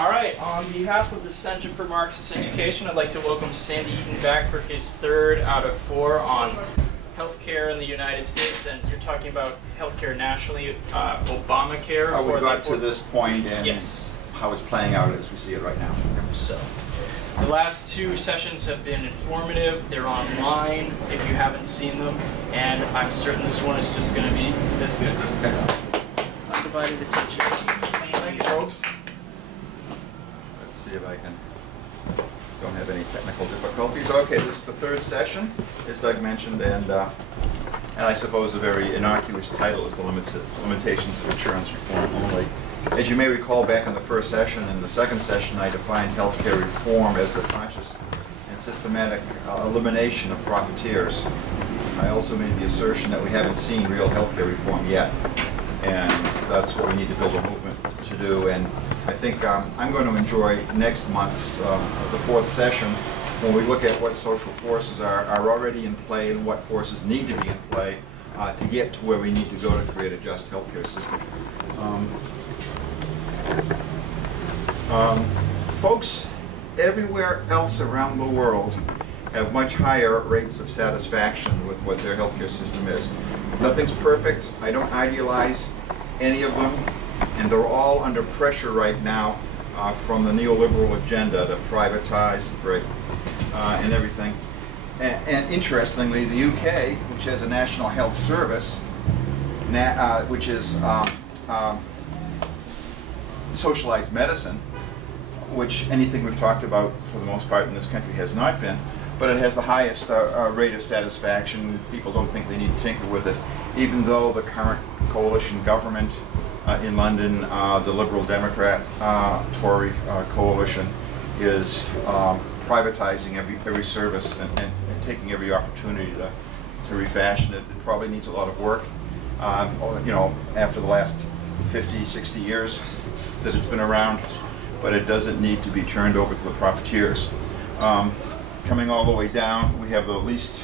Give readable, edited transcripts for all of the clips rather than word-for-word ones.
All right, on behalf of the Center for Marxist Education, I'd like to welcome Sandy Eaton back for his 3rd out of 4 on healthcare in the United States, and you're talking about healthcare nationally, Obamacare. We got to this point and yes, how it's playing out as we see it right now. So, the last 2 sessions have been informative. They're online if you haven't seen them, and I'm certain this one is just going to be as good. So, undivided attention. Thank you, folks. Let's see if I can. Don't have any technical difficulties. Okay, this is the 3rd session, as Doug mentioned, and I suppose a very innocuous title is the limitations of insurance reform only. As you may recall, back in the 1st session and the 2nd session, I defined healthcare reform as the conscious and systematic elimination of profiteers. I also made the assertion that we haven't seen real healthcare reform yet, and that's what we need to build a movement to do. And I think I'm going to enjoy next month's, the 4th session, when we look at what social forces are already in play and what forces need to be in play to get to where we need to go to create a just healthcare system. Folks everywhere else around the world have much higher rates of satisfaction with what their healthcare system is. Nothing's perfect. I don't idealize any of them, and they're all under pressure right now from the neoliberal agenda to privatize and everything. And interestingly, the UK, which has a National Health Service, which is socialized medicine, which anything we've talked about for the most part in this country has not been, but it has the highest rate of satisfaction. People don't think they need to tinker with it, even though the current coalition government in London, the Liberal Democrat Tory coalition, is privatizing every service and taking every opportunity to refashion it. It probably needs a lot of work. You know, after the last 50, 60 years that it's been around, but it doesn't need to be turned over to the profiteers. Coming all the way down, we have the least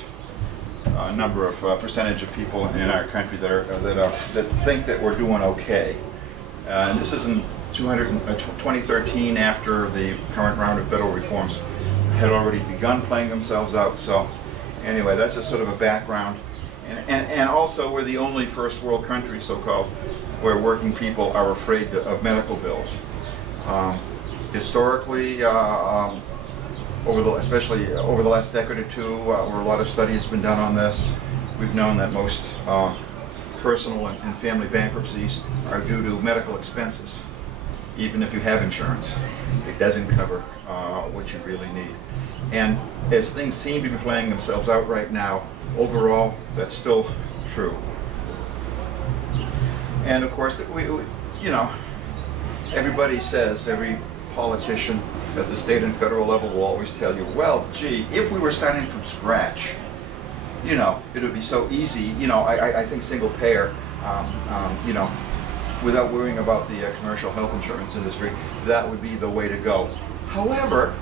number of percentage of people in our country that think that we're doing okay. And this is in 2013, after the current round of federal reforms had already begun playing themselves out. So anyway, that's just sort of a background. And also, we're the only first world country, so-called, where working people are afraid of medical bills. Historically, especially over the last decade or 2, where a lot of studies have been done on this, we've known that most personal and family bankruptcies are due to medical expenses. Even if you have insurance, it doesn't cover what you really need. And as things seem to be playing themselves out right now, overall, that's still true. And of course, you know, everybody says, every politician at the state and federal level will always tell you, well, gee, if we were starting from scratch, you know, it would be so easy. You know, I think single payer, you know, without worrying about the commercial health insurance industry, that would be the way to go. However,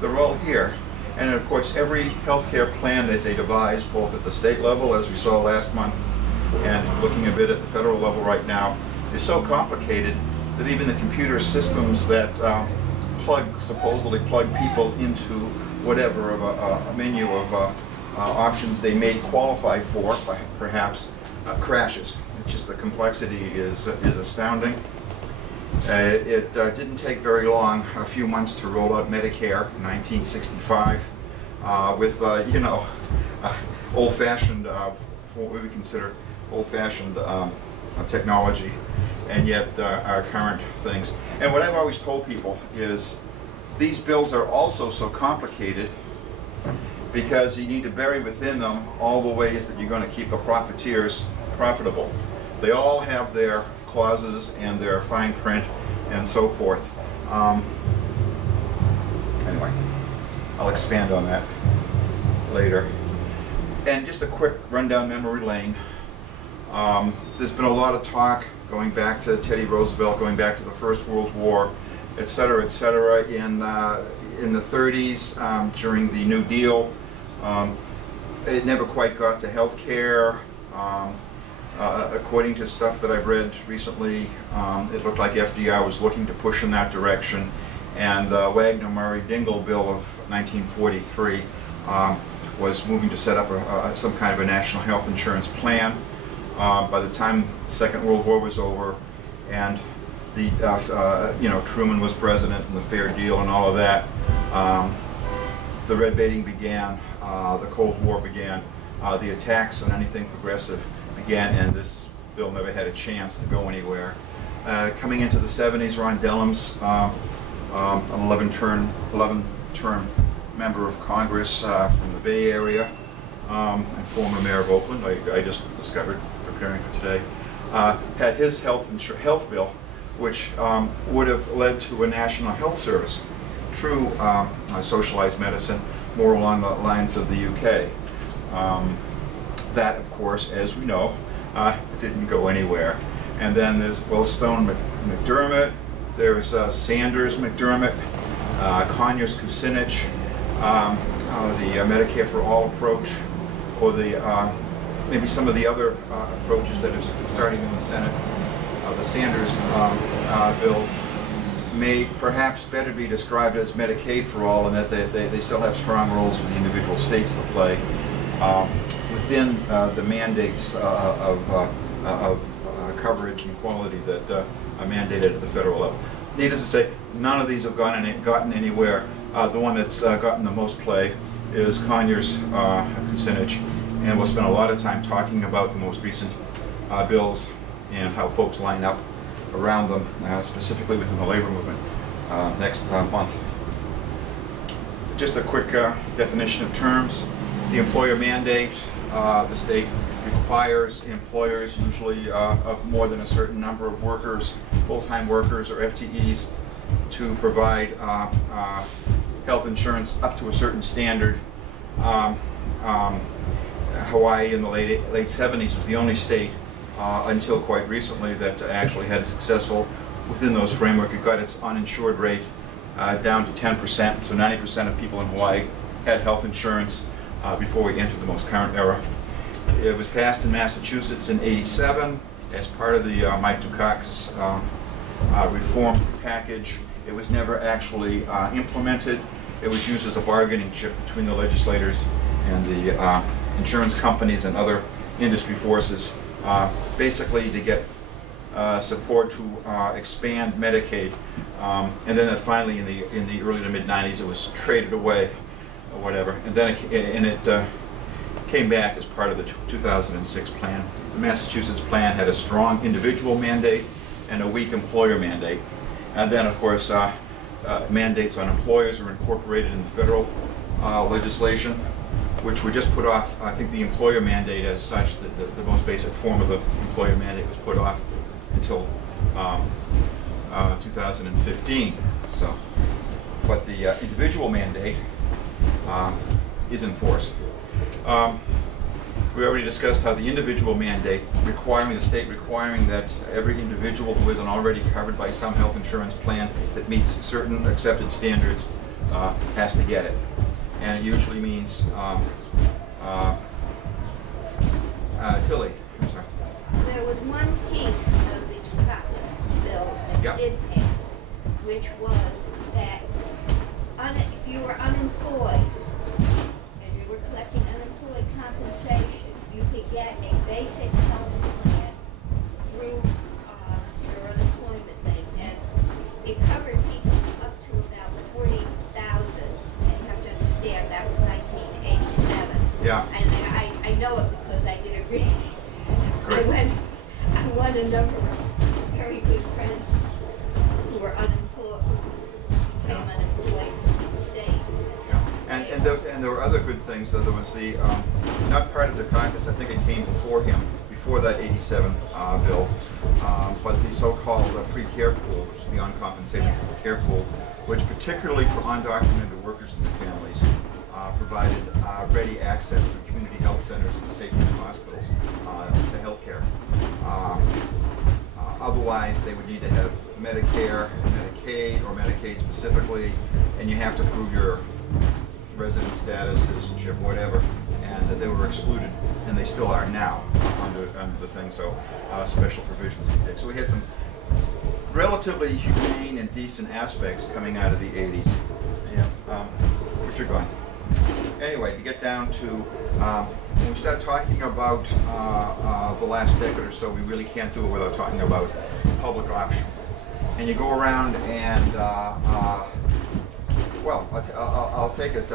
they're all here. And of course, every healthcare plan that they devise, both at the state level, as we saw last month, and looking a bit at the federal level right now, is so complicated that even the computer systems that supposedly plug people into whatever of a menu of options they may qualify for, perhaps, crashes. It's just the complexity is astounding. It didn't take very long, a few months, to roll out Medicare in 1965 with, you know, old-fashioned, what we would consider old-fashioned technology, and yet our current things. And what I've always told people is these bills are also so complicated because you need to bury within them all the ways that you're going to keep the profiteers profitable. They all have their clauses and their fine print and so forth. Anyway, I'll expand on that later. And just a quick rundown memory lane. There's been a lot of talk going back to Teddy Roosevelt, going back to the First World War, et cetera, in the 30s, during the New Deal. It never quite got to health care. According to stuff that I've read recently, it looked like FDR was looking to push in that direction, And the Wagner-Murray-Dingle Bill of 1943 was moving to set up some kind of a national health insurance plan. By the time the Second World War was over, and the Truman was president, and the Fair Deal and all of that, the red baiting began, the Cold War began, the attacks on anything progressive began, and this bill never had a chance to go anywhere. Coming into the 70s, Ron Dellums, an 11-term member of Congress from the Bay Area, and former mayor of Oakland, I just discovered preparing for today, had his health bill, which would have led to a national health service through socialized medicine, more along the lines of the UK. That, of course, as we know, didn't go anywhere. And then there's Wellstone McDermott, there's Sanders McDermott, Conyers Kucinich, the Medicare for All approach, or the maybe some of the other approaches that are starting in the Senate. The Sanders bill may perhaps better be described as Medicaid for all, in that they still have strong roles for the individual states to play within the mandates of coverage and quality that are mandated at the federal level. Needless to say, none of these have gotten anywhere. The one that's gotten the most play is Conyers Kucinich, and we'll spend a lot of time talking about the most recent bills and how folks line up around them, specifically within the labor movement, next month. Just a quick definition of terms. The employer mandate, the state requires employers, usually of more than a certain number of workers, full-time workers or FTEs, to provide health insurance up to a certain standard. Hawaii in the late 70s was the only state until quite recently that actually had a successful, within those framework, it got its uninsured rate down to 10%, so 90% of people in Hawaii had health insurance before we entered the most current era. It was passed in Massachusetts in '87 as part of the Mike Dukakis reform package. It was never actually implemented. It was used as a bargaining chip between the legislators and the insurance companies and other industry forces, basically to get support to expand Medicaid. And then finally in the early to mid-90s it was traded away or whatever, and then it came back as part of the 2006 plan. The Massachusetts plan had a strong individual mandate and a weak employer mandate. And then, of course, mandates on employers are incorporated in the federal legislation, which we just put off. I think the employer mandate as such, the most basic form of the employer mandate, was put off until 2015. So, but the individual mandate is in force. We already discussed how the individual mandate, requiring the state requiring that every individual who isn't already covered by some health insurance plan that meets certain accepted standards has to get it. And it usually means, Tilly, I'm sorry. There was one piece of the Dukakis bill that did pass, which was that if you were unemployed and you were collecting unemployed compensation, you could get a basic health plan through your unemployment thing, and it covered people up to about 40,000. And you have to understand that was 1987. Yeah. And I know it because I did a reading. I won a number of very good friends who were unemployed, who became unemployed in the state. Yeah. And there were other good things. There was the, not part of the caucus, I think it came before him, before that '87 bill, but the so-called free care pool, which is the uncompensated care pool, which particularly for undocumented workers and their families provided ready access to community health centers and the state hospitals to health care. Otherwise, they would need to have Medicare, Medicaid, or Medicaid specifically, and you have to prove your resident status, citizenship, whatever, and they were excluded, and they still are now under the thing, so special provisions. So we had some relatively humane and decent aspects coming out of the 80s. Yeah, but you're going. Anyway, to get down to, when we start talking about the last decade or so, we really can't do it without talking about public option. And you go around and, well, I'll take it,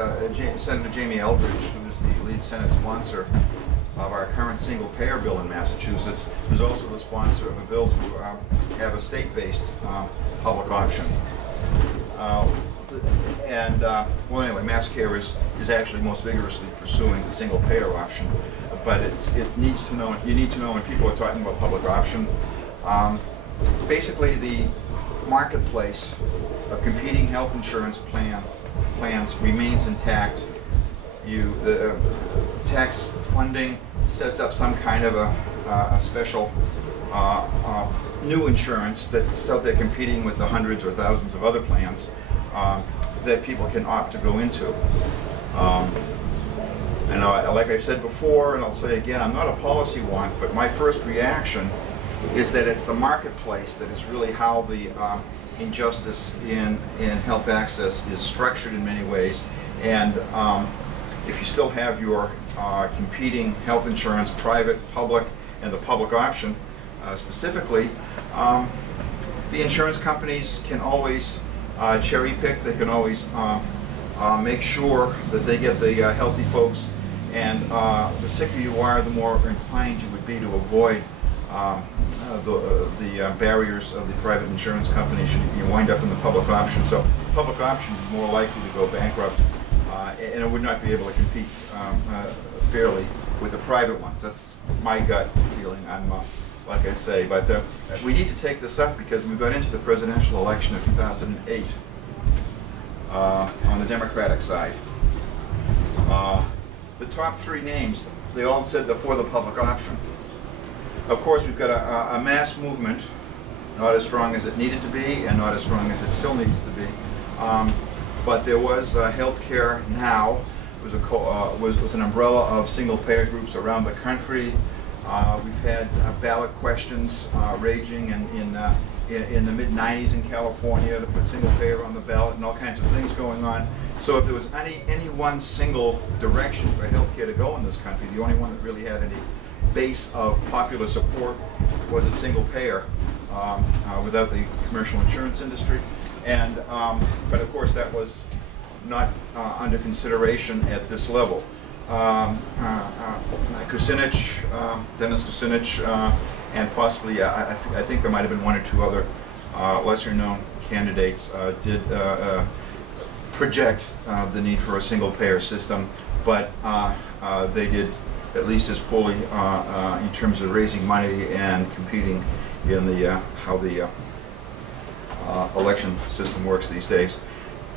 Senator Jamie Eldridge, who's the lead Senate sponsor of our current single-payer bill in Massachusetts, is also the sponsor of a bill to have a state-based public option. Well, anyway, MassCare is actually most vigorously pursuing the single-payer option, but it needs to know. You need to know when people are talking about public option. Basically, the marketplace of competing health insurance plans remains intact. The tax funding sets up some kind of a special new insurance that's out there competing with the hundreds or thousands of other plans that people can opt to go into. And like I've said before, and I'll say again, I'm not a policy wonk, but my first reaction is that it's the marketplace that is really how the injustice in health access is structured in many ways. And if you still have your competing health insurance, private, public, and the public option specifically, the insurance companies can always cherry pick. They can always make sure that they get the healthy folks, and the sicker you are, the more inclined you would be to avoid the barriers of the private insurance company should you wind up in the public option. So public option is more likely to go bankrupt, and it would not be able to compete fairly with the private ones. That's my gut feeling. I'm like I say, but we need to take this up because we got into the presidential election of 2008 on the Democratic side. The top three names, they all said they're for the public option. Of course, we've got a mass movement, not as strong as it needed to be and not as strong as it still needs to be. But there was Healthcare Now, was an umbrella of single-payer groups around the country. We've had ballot questions raging in the mid-90s in California to put single-payer on the ballot and all kinds of things going on. So if there was any one single direction for healthcare to go in this country, the only one that really had any base of popular support was a single-payer without the commercial insurance industry. And but of course that was not under consideration at this level. Kucinich, Dennis Kucinich, and possibly I think there might have been one or two other lesser-known candidates did project the need for a single-payer system, but they did at least as poorly in terms of raising money and competing in the how the election system works these days.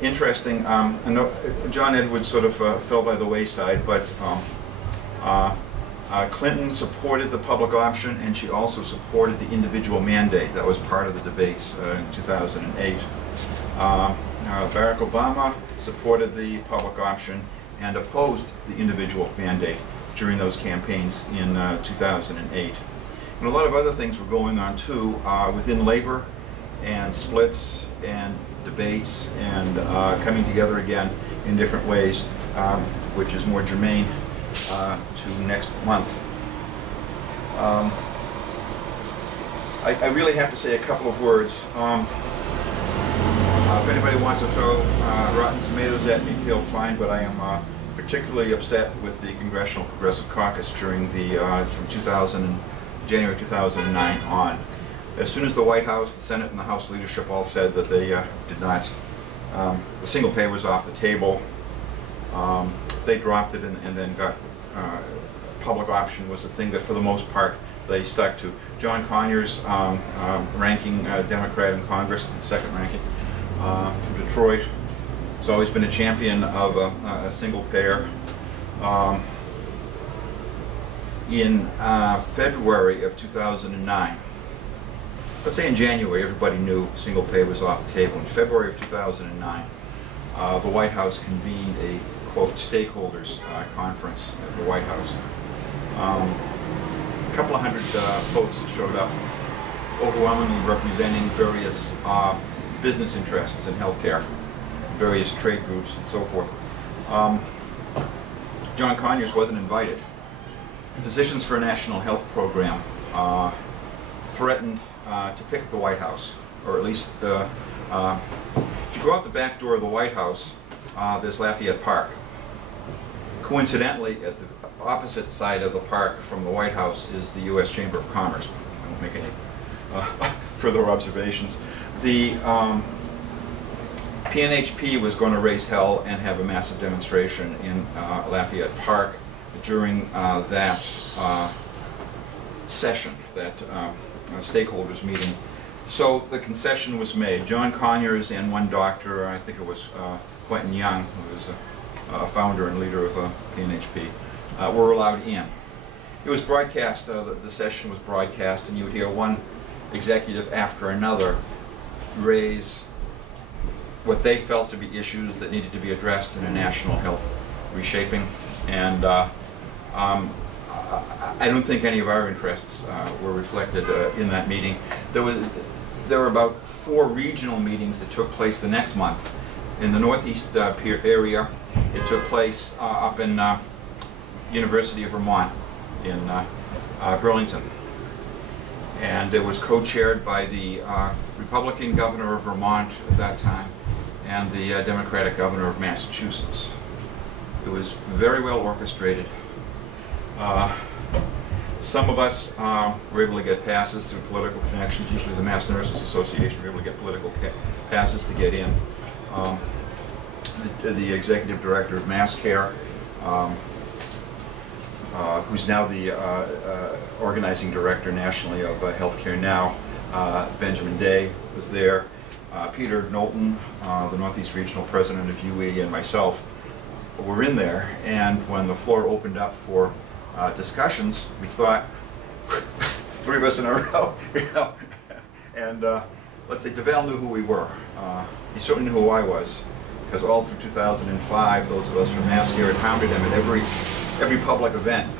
Interesting. I know John Edwards sort of fell by the wayside, but Clinton supported the public option, and she also supported the individual mandate. That was part of the debates in 2008. Barack Obama supported the public option and opposed the individual mandate during those campaigns in 2008. And a lot of other things were going on too within labor, and splits and debates and coming together again in different ways, which is more germane to next month. I really have to say a couple of words. If anybody wants to throw rotten tomatoes at me, feel fine, but I am particularly upset with the Congressional Progressive Caucus during the from January 2009 on. As soon as the White House, the Senate, and the House leadership all said that they did not, the single payer was off the table, they dropped it and then got, public option was the thing that for the most part they stuck to. John Conyers, ranking Democrat in Congress, second ranking, from Detroit, has always been a champion of a single payer. In February of 2009, let's say in January, everybody knew single pay was off the table. In February of 2009, the White House convened a, quote, stakeholders conference at the White House. A couple of hundred folks showed up, overwhelmingly representing various business interests in healthcare, various trade groups and so forth. John Conyers wasn't invited. Physicians for a National Health Program threatened to picket the White House, or at least if you go out the back door of the White House, there's Lafayette Park. Coincidentally, at the opposite side of the park from the White House is the U.S. Chamber of Commerce. I won't make any further observations. The PNHP was going to raise hell and have a massive demonstration in Lafayette Park during that session, that stakeholders meeting. So the concession was made. John Conyers and one doctor, I think it was Quentin Young, who was a founder and leader of PNHP, were allowed in. It was broadcast, the session was broadcast, and you would hear one executive after another raise what they felt to be issues that needed to be addressed in a national health reshaping. And I don't think any of our interests were reflected in that meeting. There were about 4 regional meetings that took place the next month. In the Northeast area, it took place up in University of Vermont in Burlington. And it was co-chaired by the Republican governor of Vermont at that time and the Democratic governor of Massachusetts. It was very well orchestrated. Some of us were able to get passes through political connections. Usually the Mass Nurses Association were able to get political passes to get in. The executive director of MassCare, who's now the organizing director nationally of Healthcare Now, Benjamin Day was there. Peter Knowlton, the Northeast Regional President of UE, and myself were in there. And when the floor opened up for discussions, we thought, 3 of us in a row, you know. And let's say DeVal knew who we were. He certainly knew who I was, because all through 2005, those of us from MassCare had hounded him at every public event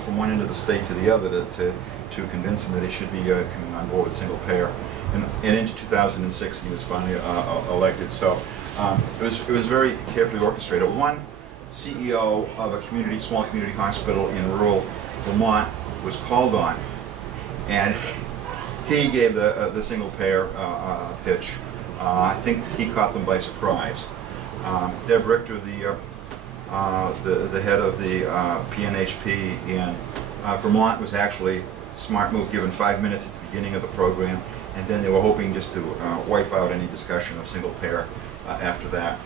from one end of the state to the other to convince him that he should be coming on board with single payer. And into 2006, he was finally elected. So it was very carefully orchestrated. One CEO of a small community hospital in rural Vermont was called on, and he gave the single payer pitch. I think he caught them by surprise. Deb Richter, the head of the PNHP in Vermont, was actually a smart move, given 5 minutes at the beginning of the program, and then they were hoping just to wipe out any discussion of single payer after that.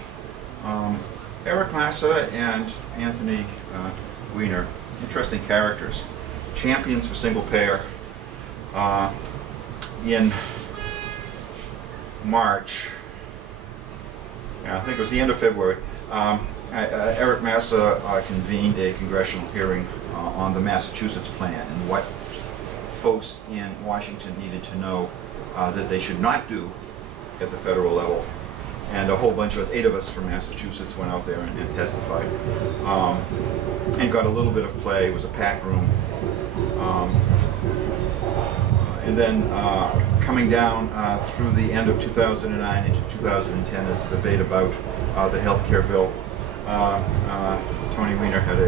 Eric Massa and Anthony Weiner, interesting characters, champions for single payer. In March, I think it was the end of February, Eric Massa convened a congressional hearing on the Massachusetts plan and what folks in Washington needed to know that they should not do at the federal level. And a whole bunch of 8 of us from Massachusetts went out there and testified, and got a little bit of play. It was a packed room. And then coming down through the end of 2009 into 2010 is the debate about the health care bill. Tony Weiner had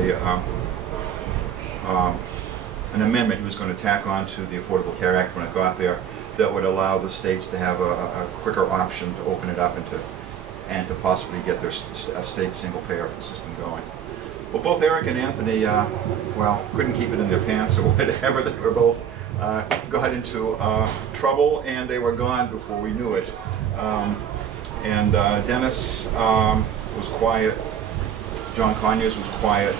an amendment he was going to tack on to the Affordable Care Act when it got there, that would allow the states to have a quicker option to open it up and to possibly get their state single payer system going. Well, both Eric and Anthony, well, couldn't keep it in their pants or whatever. They were both got into trouble, and they were gone before we knew it. And Dennis was quiet. John Conyers was quiet.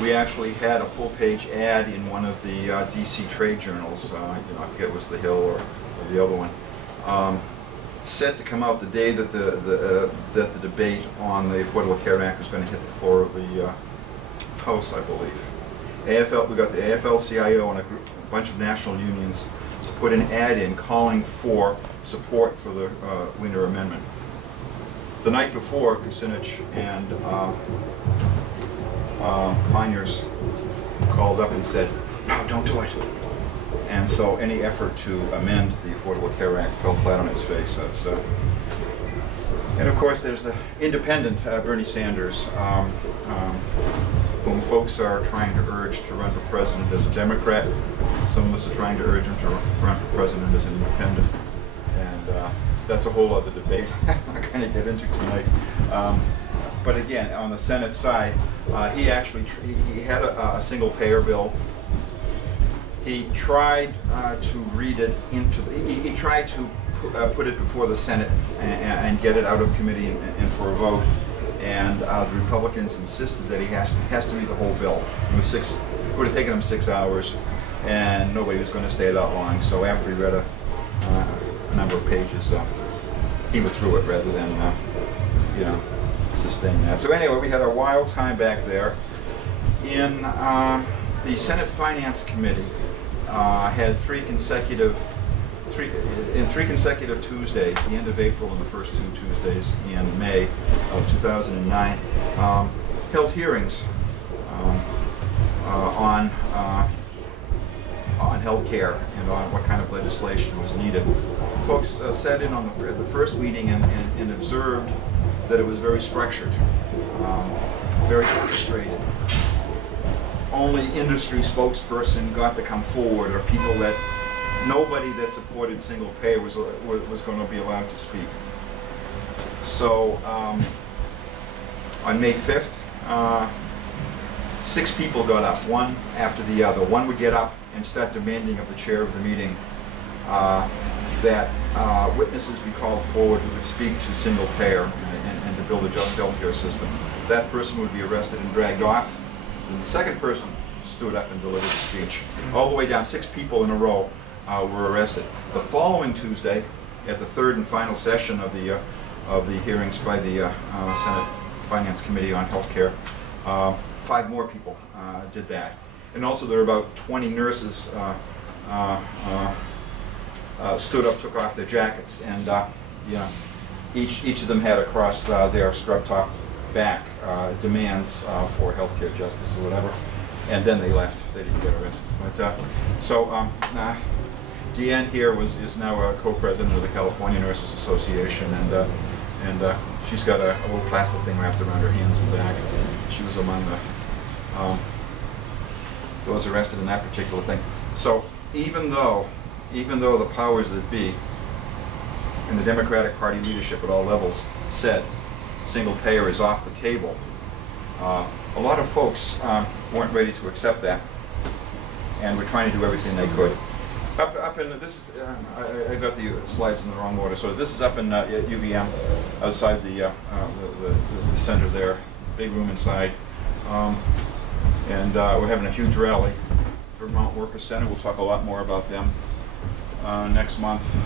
We actually had a full-page ad in one of the DC trade journals. I forget it was The Hill or the other one. Set to come out the day that the debate on the Affordable Care Act was going to hit the floor of the House, I believe. We got the AFL-CIO and a bunch of national unions to put an ad in calling for support for the Weiner Amendment. The night before, Kucinich and Conyers called up and said, "No, don't do it." And so any effort to amend the Affordable Care Act fell flat on its face. That's, and of course there's the independent Bernie Sanders, whom folks are trying to urge to run for president as a Democrat. Some of us are trying to urge him to run for president as an independent. And that's a whole other debate I'm not going to get into tonight. But again, on the Senate side, he had a single payer bill. He tried to read it into he tried to put it before the Senate and get it out of committee and for a vote. And the Republicans insisted that he has to read the whole bill. It would have taken him 6 hours, and nobody was going to stay that long. So after he read a number of pages, he withdrew it rather than sustain that. So anyway, we had a wild time back there. In the Senate Finance Committee had three consecutive Tuesdays, the end of April and the first 2 Tuesdays in May of 2009, held hearings on health care and on what kind of legislation was needed. Folks sat in on the first meeting and observed that it was very structured, very orchestrated. Only industry spokesperson got to come forward, or people that nobody that supported single payer was going to be allowed to speak. So on May 5th, 6 people got up, one after the other. One would get up and start demanding of the chair of the meeting that witnesses be called forward who could speak to single payer and to build a just health care system. That person would be arrested and dragged off. And the second person stood up and delivered a speech. All the way down, 6 people in a row were arrested. The following Tuesday, at the third and final session of the hearings by the Senate Finance Committee on Health Care, 5 more people did that. And also there were about 20 nurses stood up, took off their jackets, and each of them had across their scrub top back demands for healthcare justice or whatever, and then they left. They didn't get arrested. But Deanne here is now a co-president of the California Nurses Association, and she's got a little plastic thing wrapped around her hands and back. She was among those arrested in that particular thing. So even though the powers that be and the Democratic Party leadership at all levels said single payer is off the table, a lot of folks weren't ready to accept that, and were trying to do everything they could. Up in this is I got the slides in the wrong order. So this is up in UVM, outside the center there, big room inside, and we're having a huge rally. Vermont Workers Center. We'll talk a lot more about them next month.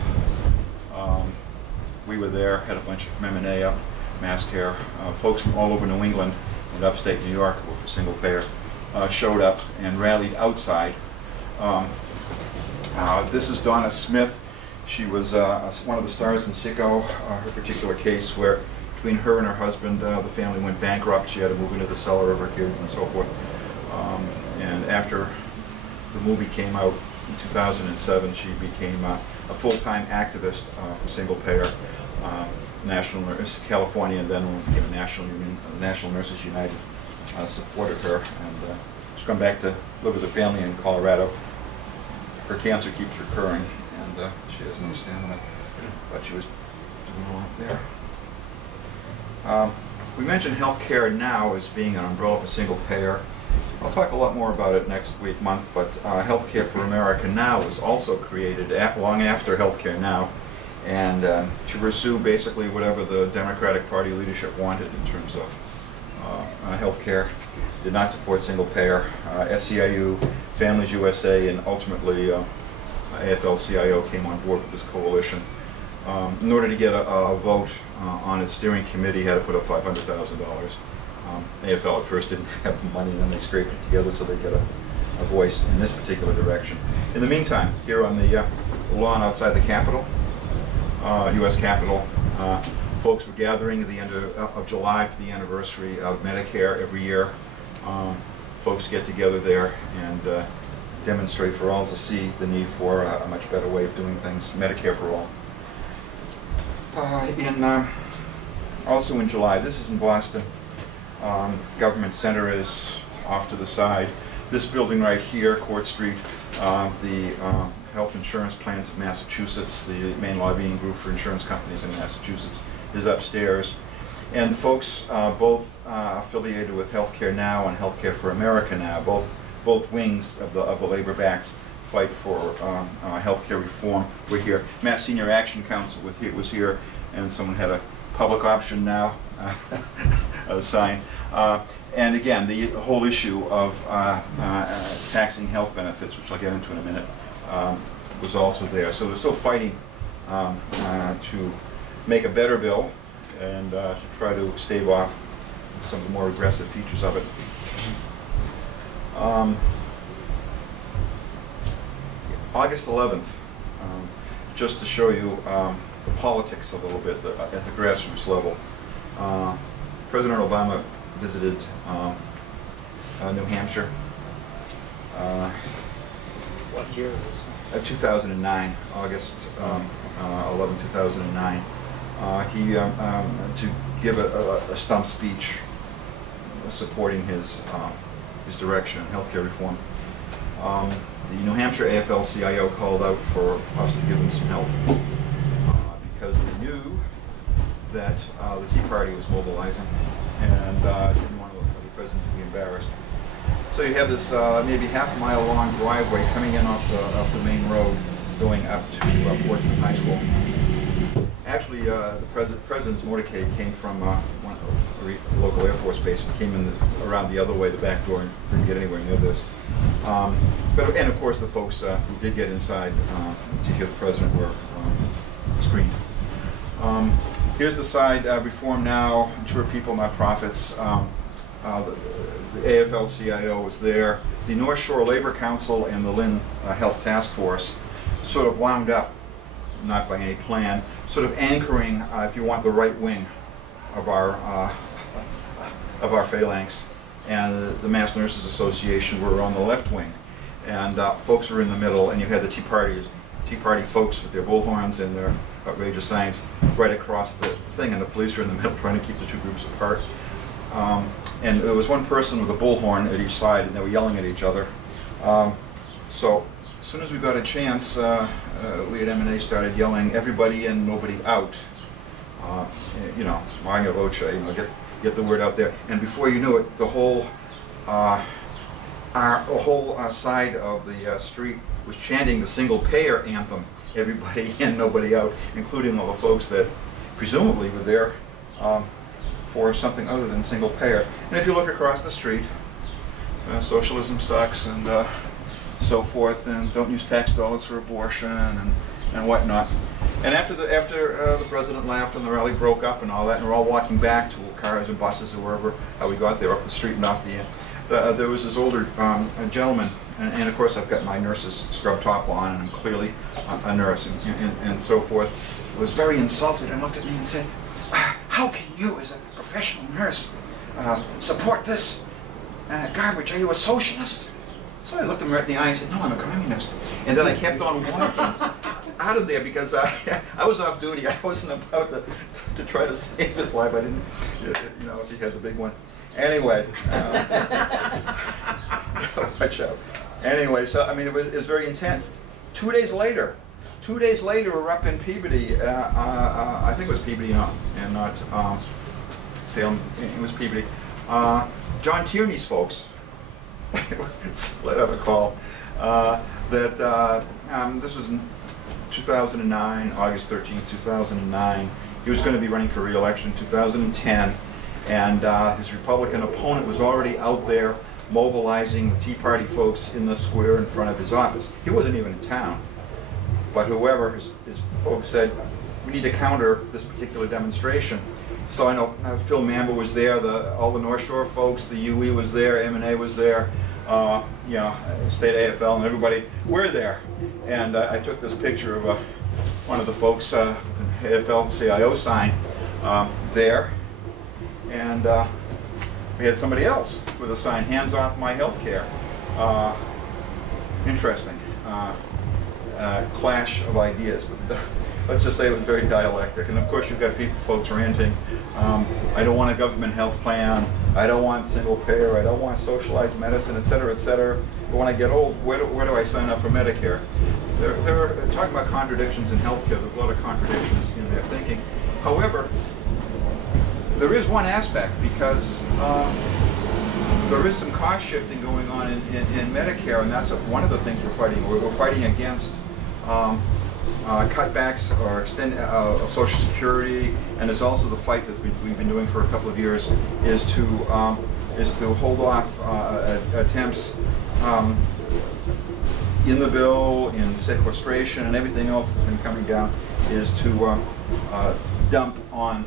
We were there, had a bunch from M&A up, Mass Care, folks from all over New England and upstate New York who were for single payer showed up and rallied outside. This is Donna Smith. She was one of the stars in Sicko, her particular case where between her and her husband, the family went bankrupt. She had to move into the cellar of her kids and so forth. And after the movie came out in 2007, she became a full-time activist for single payer, National Nurses California, and then when it became a National Nurses United supported her, and she's come back to live with her family in Colorado. Her cancer keeps recurring, and she has no stamina, but she was doing well up there. We mentioned healthcare now as being an umbrella for single payer. I'll talk a lot more about it next month, but Healthcare for America Now was also created long after Healthcare Now, and to pursue basically whatever the Democratic Party leadership wanted in terms of healthcare. Did not support single payer. SEIU, Families USA, and ultimately AFL-CIO came on board with this coalition. In order to get a vote on its steering committee, had to put up $500,000. AFL at first didn't have the money, and then they scraped it together so they get a voice in this particular direction. In the meantime, here on the lawn outside the Capitol, U.S. Capitol, folks were gathering at the end of July for the anniversary of Medicare every year. Folks get together there, and demonstrate for all to see the need for a much better way of doing things, Medicare for all. Also in July, this is in Boston. Government Center is off to the side. This building right here, Court Street, the health insurance plans of Massachusetts, the main lobbying group for insurance companies in Massachusetts, is upstairs. And the folks both affiliated with Healthcare Now and Healthcare for America Now, both wings of the labor-backed fight for healthcare reform were here. Mass Senior Action Council was here, and someone had a public option now sign. And again, the whole issue of taxing health benefits, which I'll get into in a minute, was also there. So they're still fighting to make a better bill and to try to stave off some of the more aggressive features of it. August 11th, just to show you the politics a little bit at the grassroots level. President Obama visited New Hampshire. What year was it? 2009, August 11, 2009. To give a stump speech supporting his direction on healthcare reform. The New Hampshire AFL-CIO called out for us to give them some help because they knew that the Tea Party was mobilizing and didn't want the president to be embarrassed. So you have this maybe half-mile long driveway coming in off the main road going up to Portsmouth High School. Actually, the president's motorcade came from a local Air Force base and came in around the other way, the back door, and didn't get anywhere near this. And of course, the folks who did get inside to hear the president were screened. Here's the side, Reform Now, Insure People, Not Profits. The AFL-CIO was there. The North Shore Labor Council and the Lynn Health Task Force sort of wound up, not by any plan, sort of anchoring, if you want, the right wing of our phalanx, and the Mass Nurses Association were on the left wing, and folks were in the middle, and you had the Tea Party folks with their bullhorns and their outrageous signs right across the thing, and the police were in the middle trying to keep the two groups apart. And there was one person with a bullhorn at each side, and they were yelling at each other. So as soon as we got a chance, we at M&A started yelling, "Everybody in, nobody out." You know, Magna Voce, you know, get the word out there. And before you knew it, the whole side of the street was chanting the single-payer anthem, "Everybody in, nobody out," including all the folks that presumably were there for something other than single-payer. And if you look across the street, socialism sucks and so forth, and don't use tax dollars for abortion and whatnot. And after the president laughed and the rally broke up and all that, and we're all walking back to cars and buses or wherever how we got there, up the street and off the there was this older gentleman, and of course I've got my nurse's scrub top on, and I'm clearly a nurse and so forth. Was very insulted and looked at me and said, "How can you, as a professional nurse, support this garbage? Are you a socialist?" So I looked him right in the eye and said, "No, I'm a communist." And then I kept on walking out of there because I was off duty. I wasn't about to try to save his life. I didn't, you know, if he had the big one. Anyway, watch out. Anyway, so I mean, it was very intense. 2 days later, we're up in Peabody. I think it was Peabody and not Salem. It was Peabody. John Tierney's folks let out a call that this was in 2009, August 13th, 2009. He was going to be running for re-election in 2010, and his Republican opponent was already out there mobilizing the Tea Party folks in the square in front of his office. He wasn't even in town, but whoever, his folks said, "We need to counter this particular demonstration." So I know Phil Mamba was there, all the North Shore folks, the UE was there, M&A was there, you know, State AFL and everybody. We're there. And I took this picture of one of the folks, an AFL-CIO sign there. And we had somebody else with a sign, "Hands off my health care." interesting clash of ideas. But let's just say it was very dialectic. And of course, you've got folks ranting, I don't want a government health plan, I don't want single payer, I don't want socialized medicine, et cetera, et cetera. But when I get old, where do I sign up for Medicare? They're talking about contradictions in healthcare. There's a lot of contradictions in their thinking. However, there is one aspect, because there is some cost shifting going on in Medicare, and that's one of the things we're fighting. We're fighting against cutbacks or extend of Social Security, and there's also the fight that we've been doing for a couple of years is to hold off attempts in the bill, in sequestration, and everything else that's been coming down, is to dump on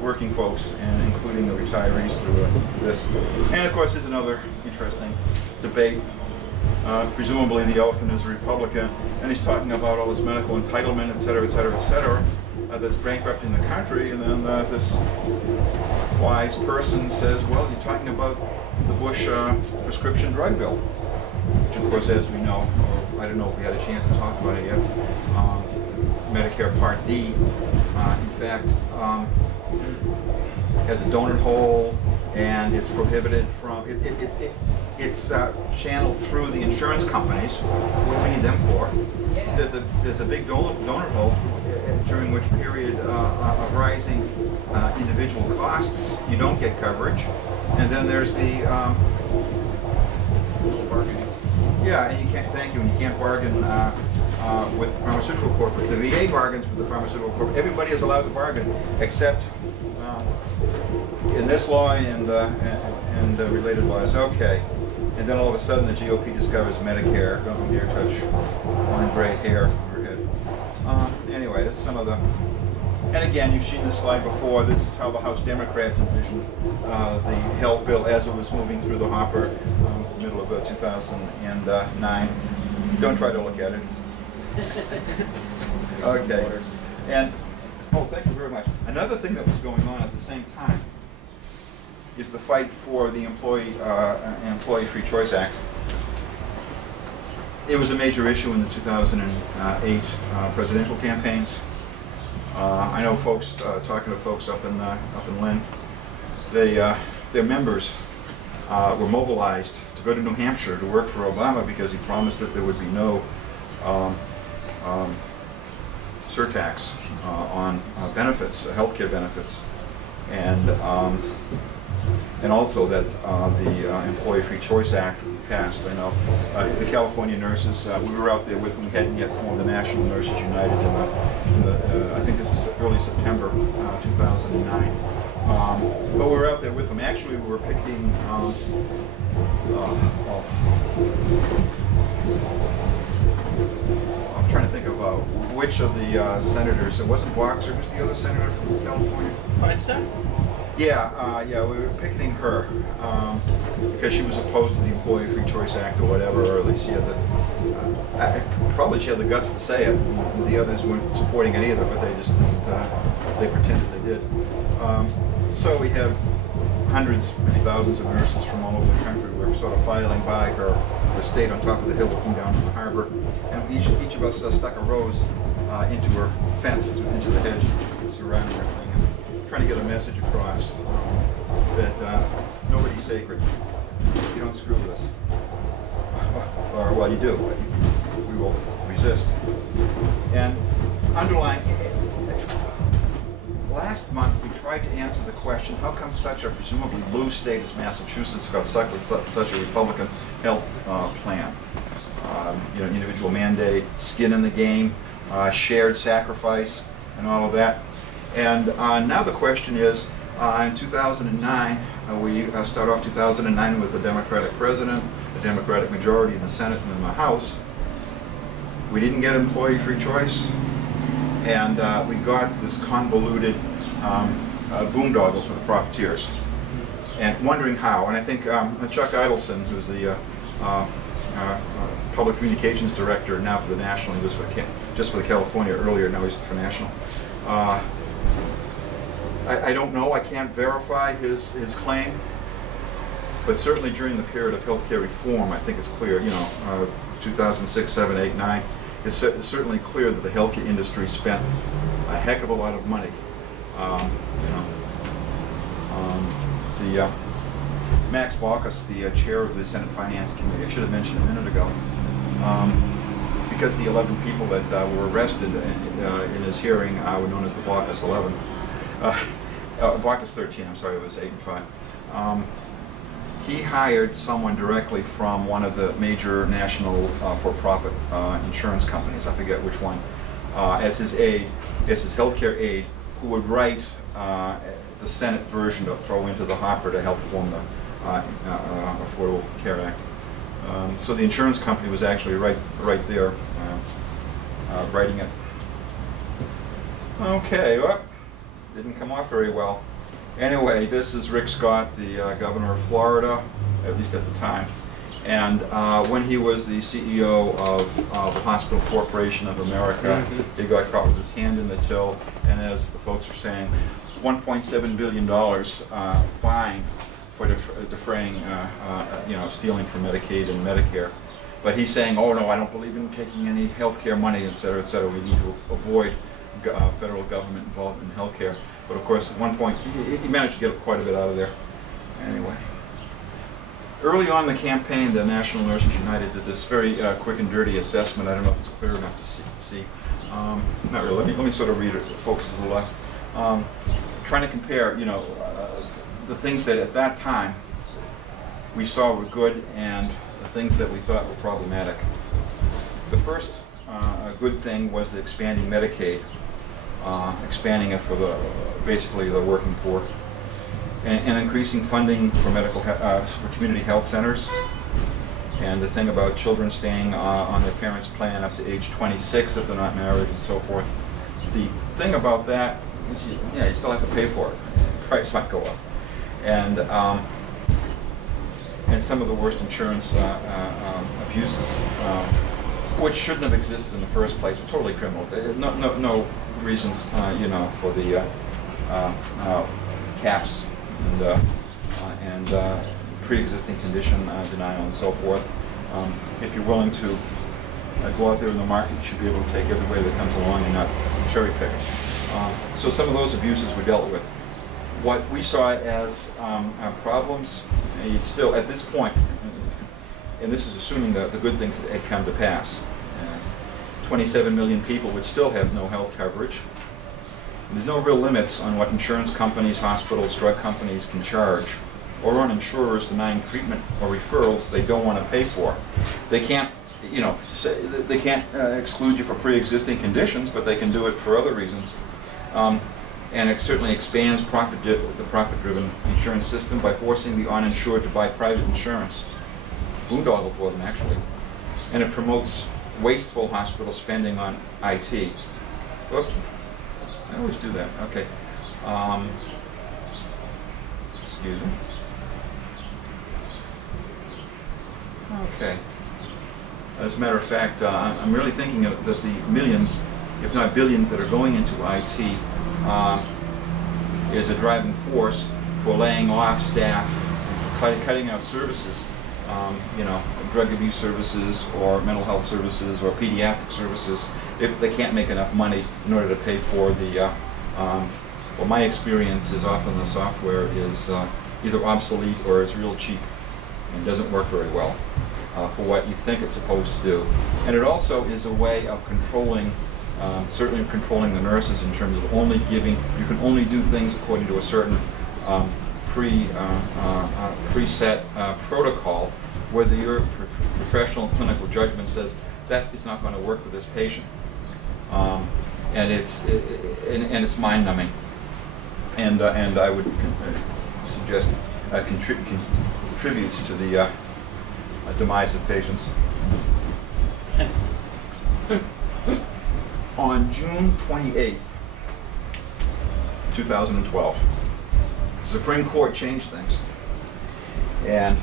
working folks, and including the retirees through this. And of course, there's another interesting debate. Presumably the elephant is a Republican, and he's talking about all this medical entitlement, et cetera, et cetera, et cetera, that's bankrupting the country. And then this wise person says, well, you're talking about the Bush prescription drug bill, which of course, as we know, or I don't know if we had a chance to talk about it yet, Medicare Part D, in fact, has a donut hole, and it's prohibited from, it's channeled through the insurance companies. What do we need them for? There's a big donut hole, during which period of rising individual costs, you don't get coverage. And then there's the bargaining. Yeah, and you can't, thank you, and you can't bargain with the pharmaceutical corporate. The VA bargains with the pharmaceutical corporate. Everybody is allowed to bargain, except in this law and related laws. Okay. And then all of a sudden the GOP discovers Medicare. Don't dare touch one gray hair on your head. Anyway, that's some of the... And again, you've seen this slide before. This is how the House Democrats envisioned the health bill as it was moving through the hopper, middle of 2009. Don't try to look at it. Okay. And, oh, thank you very much. Another thing that was going on at the same time is the fight for the Employee Free Choice Act. It was a major issue in the 2008 presidential campaigns. I know folks, talking to folks up in Lynn, their members were mobilized to go to New Hampshire to work for Obama because he promised that there would be no surtax on benefits, healthcare benefits, and also that the Employee Free Choice Act passed. I know the California nurses, we were out there with them. We hadn't yet formed the National Nurses United in the I think this is early September 2009. But we were out there with them. Actually, we were picketing. I'm trying to think of which of the senators. It wasn't Boxer. Who's the other senator from California? Feinstein? Yeah, we were picketing her because she was opposed to the Employee Free Choice Act or whatever, or at least she had probably she had the guts to say it. The others weren't supporting it either, but they just they pretended they did. So we have hundreds, maybe thousands of nurses from all over the country. We're sort of filing by her, the state on top of the hill looking down to the harbor, and each of us stuck a rose into her fence, into the hedge surrounding her thing, trying to get a message across that nobody's sacred. You don't screw with us. Or, well, you do, but we will resist. And underlying, last month we tried to answer the question, how come such a presumably blue state as Massachusetts got stuck with such a Republican health plan? Individual mandate, skin in the game, shared sacrifice, and all of that. And now the question is, in 2009, we start off 2009 with a Democratic president, a Democratic majority in the Senate and in the House. We didn't get employee free choice, and we got this convoluted boondoggle for the profiteers. And wondering how, and I think Chuck Idelson, who's the public communications director now for the National, he was just for the California earlier, now he's for National. I don't know, I can't verify his claim, but certainly during the period of healthcare reform, I think it's clear, 2006, 7, 8, 9, it's certainly clear that the healthcare industry spent a heck of a lot of money. Max Baucus, the chair of the Senate Finance Committee, I should have mentioned a minute ago, because the 11 people that were arrested in his hearing were known as the Baucus 11. Baucus 13, I'm sorry, it was 8 and 5. He hired someone directly from one of the major national for-profit insurance companies, I forget which one, as his aide, as his healthcare aide, who would write the Senate version to throw into the hopper to help form the Affordable Care Act. So the insurance company was actually right there writing it. Okay, well, didn't come off very well. Anyway, this is Rick Scott, the governor of Florida, at least at the time. And when he was the CEO of the Hospital Corporation of America, he got caught with his hand in the till, and as the folks are saying, $1.7 billion fine for defraying, stealing from Medicaid and Medicare. But he's saying, oh no, I don't believe in taking any health care money, et cetera, et cetera. We need to avoid federal government involvement in health care. But of course, at one point, he managed to get quite a bit out of there. Anyway. Early on in the campaign, the National Nurses United did this very quick and dirty assessment. I don't know if it's clear enough to see. Not really. Let me sort of read it. Focus a little left. Trying to compare, the things that at that time we saw were good and the things that we thought were problematic. The first good thing was expanding Medicaid, expanding it for basically the working poor, and increasing funding for for community health centers. And the thing about children staying on their parents' plan up to age 26 if they're not married and so forth. The thing about that is, you still have to pay for it. The price might go up. And some of the worst insurance abuses, which shouldn't have existed in the first place, were totally criminal. No reason, for the caps and pre-existing condition denial and so forth. If you're willing to go out there in the market, you should be able to take everybody that comes along and not cherry pick. So some of those abuses were dealt with. What we saw as problems, you'd still, at this point, and this is assuming the good things that had come to pass, 27 million people would still have no health coverage. And there's no real limits on what insurance companies, hospitals, drug companies can charge, or on insurers denying treatment or referrals they don't want to pay for. They can't, they can't exclude you for pre-existing conditions, but they can do it for other reasons. And it certainly expands the profit-driven insurance system by forcing the uninsured to buy private insurance. Boondoggle for them, actually. And it promotes wasteful hospital spending on IT. Oops. I always do that. Okay. Excuse me. Okay. As a matter of fact, I'm really thinking that the millions, if not billions, that are going into IT is a driving force for laying off staff, cutting out services, drug abuse services or mental health services or pediatric services, if they can't make enough money in order to pay for the, well, my experience is often the software is either obsolete or is real cheap and doesn't work very well for what you think it's supposed to do. And it also is a way of controlling, certainly controlling the nurses in terms of only giving, you can only do things according to a certain preset protocol, whether your professional clinical judgment says that is not going to work for this patient. And it's mind-numbing. And I would suggest contributes to the demise of patients. On June 28th, 2012, the Supreme Court changed things. And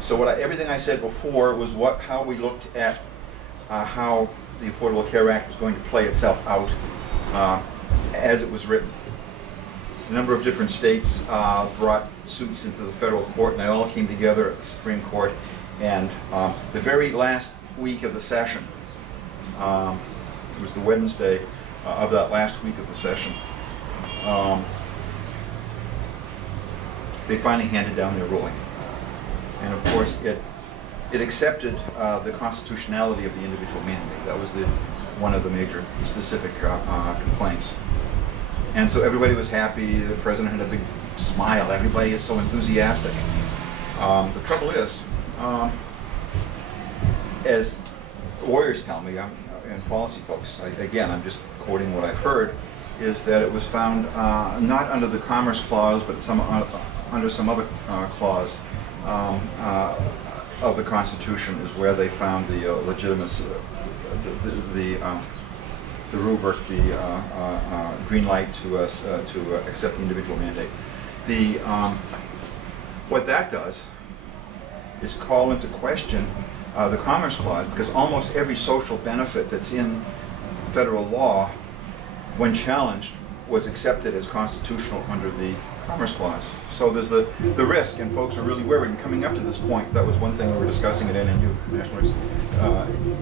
so everything I said before was how we looked at how the Affordable Care Act was going to play itself out as it was written. A number of different states brought suits into the federal court, and they all came together at the Supreme Court. And the very last week of the session, it was the Wednesday of that last week of the session, they finally handed down their ruling. And of course, it accepted the constitutionality of the individual mandate. That was one of the major specific complaints. And so everybody was happy. The president had a big smile. Everybody is so enthusiastic. The trouble is, as lawyers tell me, and policy folks, again, I'm just quoting what I've heard, is that it was found not under the Commerce Clause, but under some other clause of the Constitution is where they found the legitimacy, the rubric, the green light to accept the individual mandate. What that does is call into question the Commerce Clause, because almost every social benefit that's in federal law, when challenged, was accepted as constitutional under the Commerce Clause. So there's the risk, and folks are really worried. And coming up to this point, that was one thing we were discussing at NNU, Nationalists,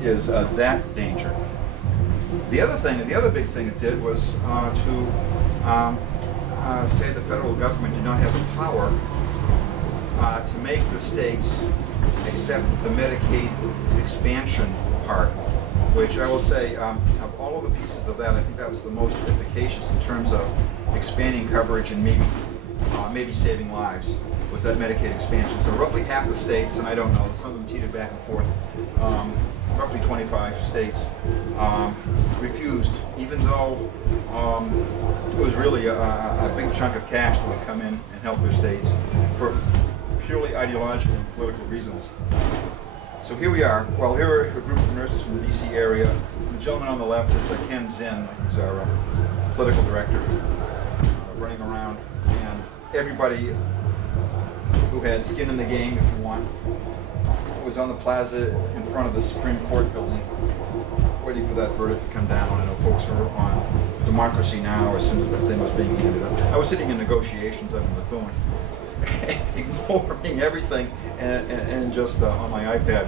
is that danger. The other big thing it did was to say the federal government did not have the power to make the states accept the Medicaid expansion part, which I will say, of all of the pieces of that, I think that was the most efficacious in terms of expanding coverage and maybe saving lives, was that Medicaid expansion. So roughly half the states, and I don't know, some of them teetered back and forth, roughly 25 states refused, even though it was really a big chunk of cash that would come in and help their states for purely ideological and political reasons. So here we are. Well, here are a group of nurses from the DC area. The gentleman on the left is Ken Zinn. He's our political director, running around. And everybody who had skin in the game, if you want, was on the plaza in front of the Supreme Court building, waiting for that verdict to come down. I know folks are on Democracy Now! As soon as that thing was being handed up. I was sitting in negotiations up in Bethune, ignoring everything and just on my iPad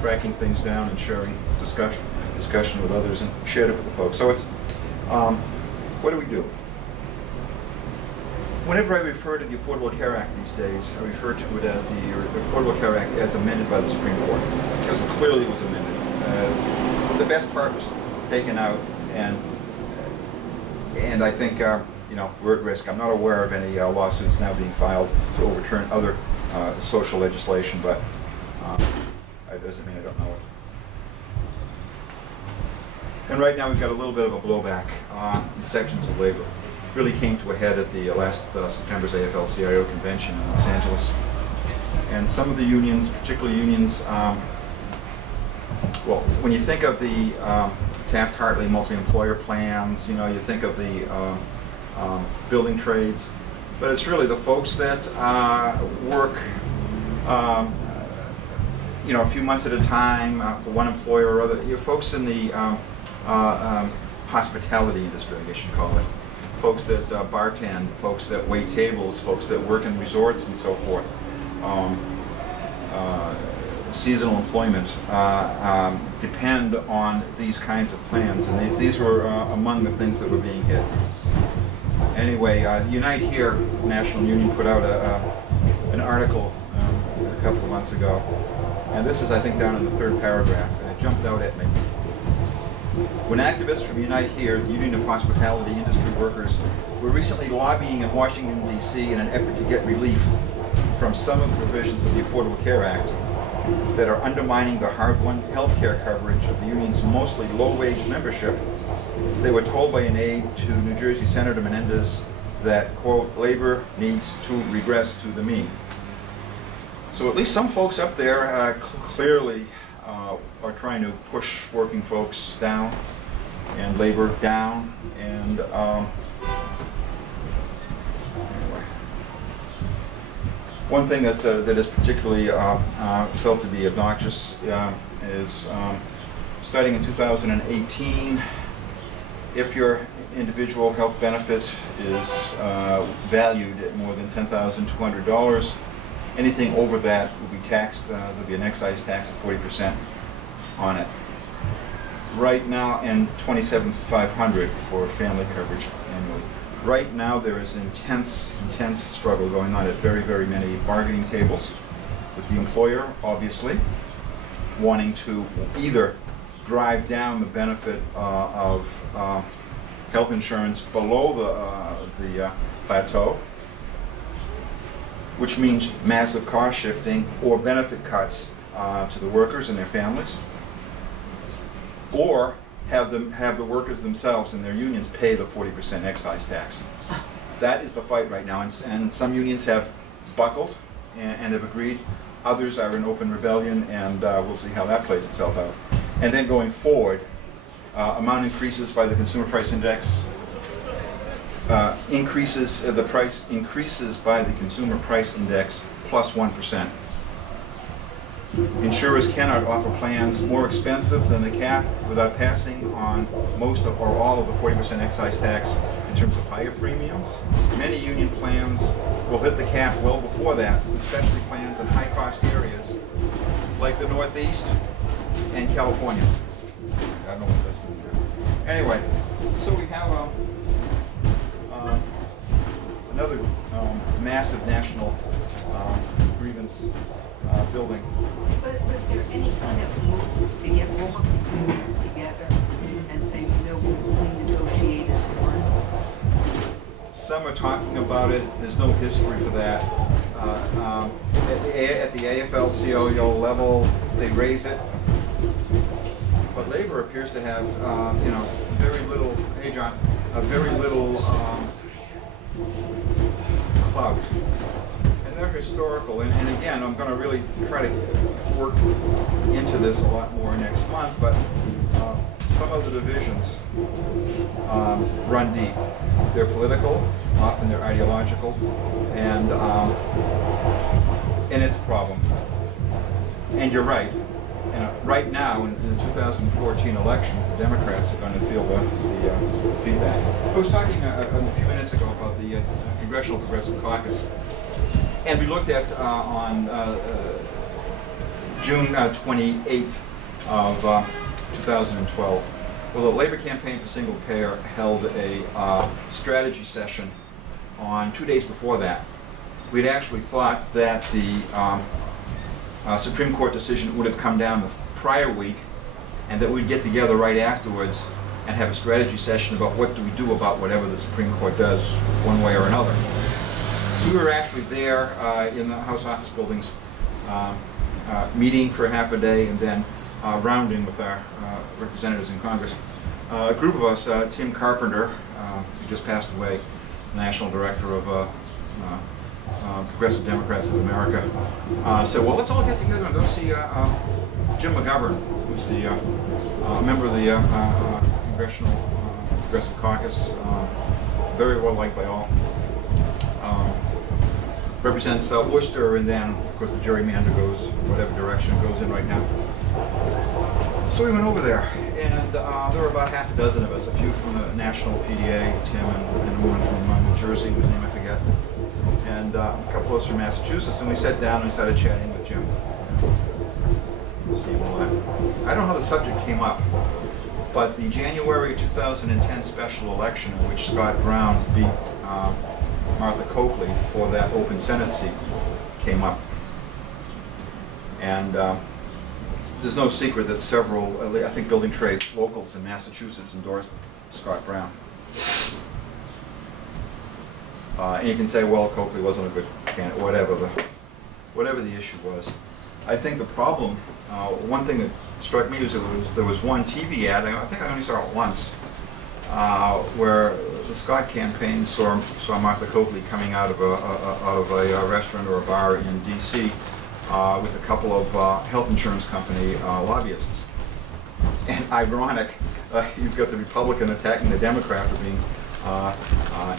tracking things down and sharing discussion with others, and shared it with the folks. So it's, what do we do? Whenever I refer to the Affordable Care Act these days, I refer to it as the Affordable Care Act as amended by the Supreme Court, because clearly it was amended. The best part was taken out, and I think you know, we're at risk. I'm not aware of any lawsuits now being filed to overturn other social legislation, but it doesn't mean I don't know it. And right now we've got a little bit of a blowback in sections of labor. Really came to a head at the last September's AFL-CIO convention in Los Angeles. And some of the unions, particularly unions, well, when you think of the Taft-Hartley multi-employer plans, you know, you think of the building trades, but it's really the folks that work, you know, a few months at a time for one employer or other. You know, folks in the hospitality industry, I guess you'd call it. Folks that bartend, folks that wait tables, folks that work in resorts and so forth. Seasonal employment depend on these kinds of plans, and these were among the things that were being hit. Anyway, Unite Here National Union put out an article a couple of months ago, and this is, I think, down in the third paragraph, and it jumped out at me. When activists from Unite Here, the Union of Hospitality Industry Workers, were recently lobbying in Washington, D.C. in an effort to get relief from some of the provisions of the Affordable Care Act that are undermining the hard-won health care coverage of the union's mostly low-wage membership, they were told by an aide to New Jersey Senator Menendez that, quote, labor needs to regress to the mean. So at least some folks up there clearly are trying to push working folks down and labor down, and anyway. One thing that is particularly felt to be obnoxious is starting in 2018, if your individual health benefit is valued at more than $10,200, anything over that will be taxed. There'll be an excise tax of 40%. on it. Right now, and $27,500 for family coverage annually. Right now, there is intense struggle going on at very many bargaining tables with the employer, obviously, wanting to either drive down the benefit of health insurance below the plateau, which means massive cost shifting or benefit cuts to the workers and their families, or have the workers themselves and their unions pay the 40% excise tax. That is the fight right now, and some unions have buckled and have agreed. Others are in open rebellion, and we'll see how that plays itself out. And then going forward, amount increases by the consumer price index, the price increases by the consumer price index plus 1%. Insurers cannot offer plans more expensive than the cap without passing on most of or all of the 40% excise tax in terms of higher premiums. Many union plans will hit the cap well before that, especially plans in high-cost areas like the Northeast and California. I don't know what that's doing there. Anyway, so we have another massive national grievance building. But was there any kind of move to get all of the unions together and say, you know, we'll negotiate as one? Some are talking about it. There's no history for that. At the AFL-CIO level, they raise it. But labor appears to have, you know, very little, hey John, very little clout. And they're historical. And again, I'm going to really try to work into this a lot more next month, but some of the divisions run deep. They're political, often they're ideological, and it's a problem. And you're right. Right now, in the 2014 elections, the Democrats are going to feel the feedback. I was talking a few minutes ago about the Congressional Progressive Caucus, and we looked at on June 28th of 2012. Well, the Labor Campaign for Single Payer held a strategy session on 2 days before that. We'd actually thought that the Supreme Court decision would have come down the prior week, and that we'd get together right afterwards and have a strategy session about what do we do about whatever the Supreme Court does one way or another. So we were actually there in the House office buildings, meeting for half a day and then rounding with our representatives in Congress. A group of us, Tim Carpenter, who just passed away, National Director of Progressive Democrats of America, said, well, let's all get together and go see Jim McGovern, who's the member of the Congressional Progressive Caucus, very well liked by all. Represents Worcester, and then, of course, the gerrymander goes whatever direction it goes in right now. So we went over there, and there were about half a dozen of us, a few from the national PDA, Tim, and one from New Jersey, whose name I forget, and a couple of us from Massachusetts, and we sat down and we started chatting with Jim. I don't know how the subject came up, but the January 2010 special election in which Scott Brown beat Martha Coakley for that open Senate seat came up. And there's no secret that several, I think, building trades locals in Massachusetts endorsed Scott Brown. And you can say, well, Coakley wasn't a good candidate, whatever the issue was. I think the problem, one thing that struck me was that there was one TV ad, I think I only saw it once, where the Scott campaign saw Martha Coakley coming out of a restaurant or a bar in D.C. With a couple of health insurance company lobbyists. And ironic, you've got the Republican attacking the Democrat for being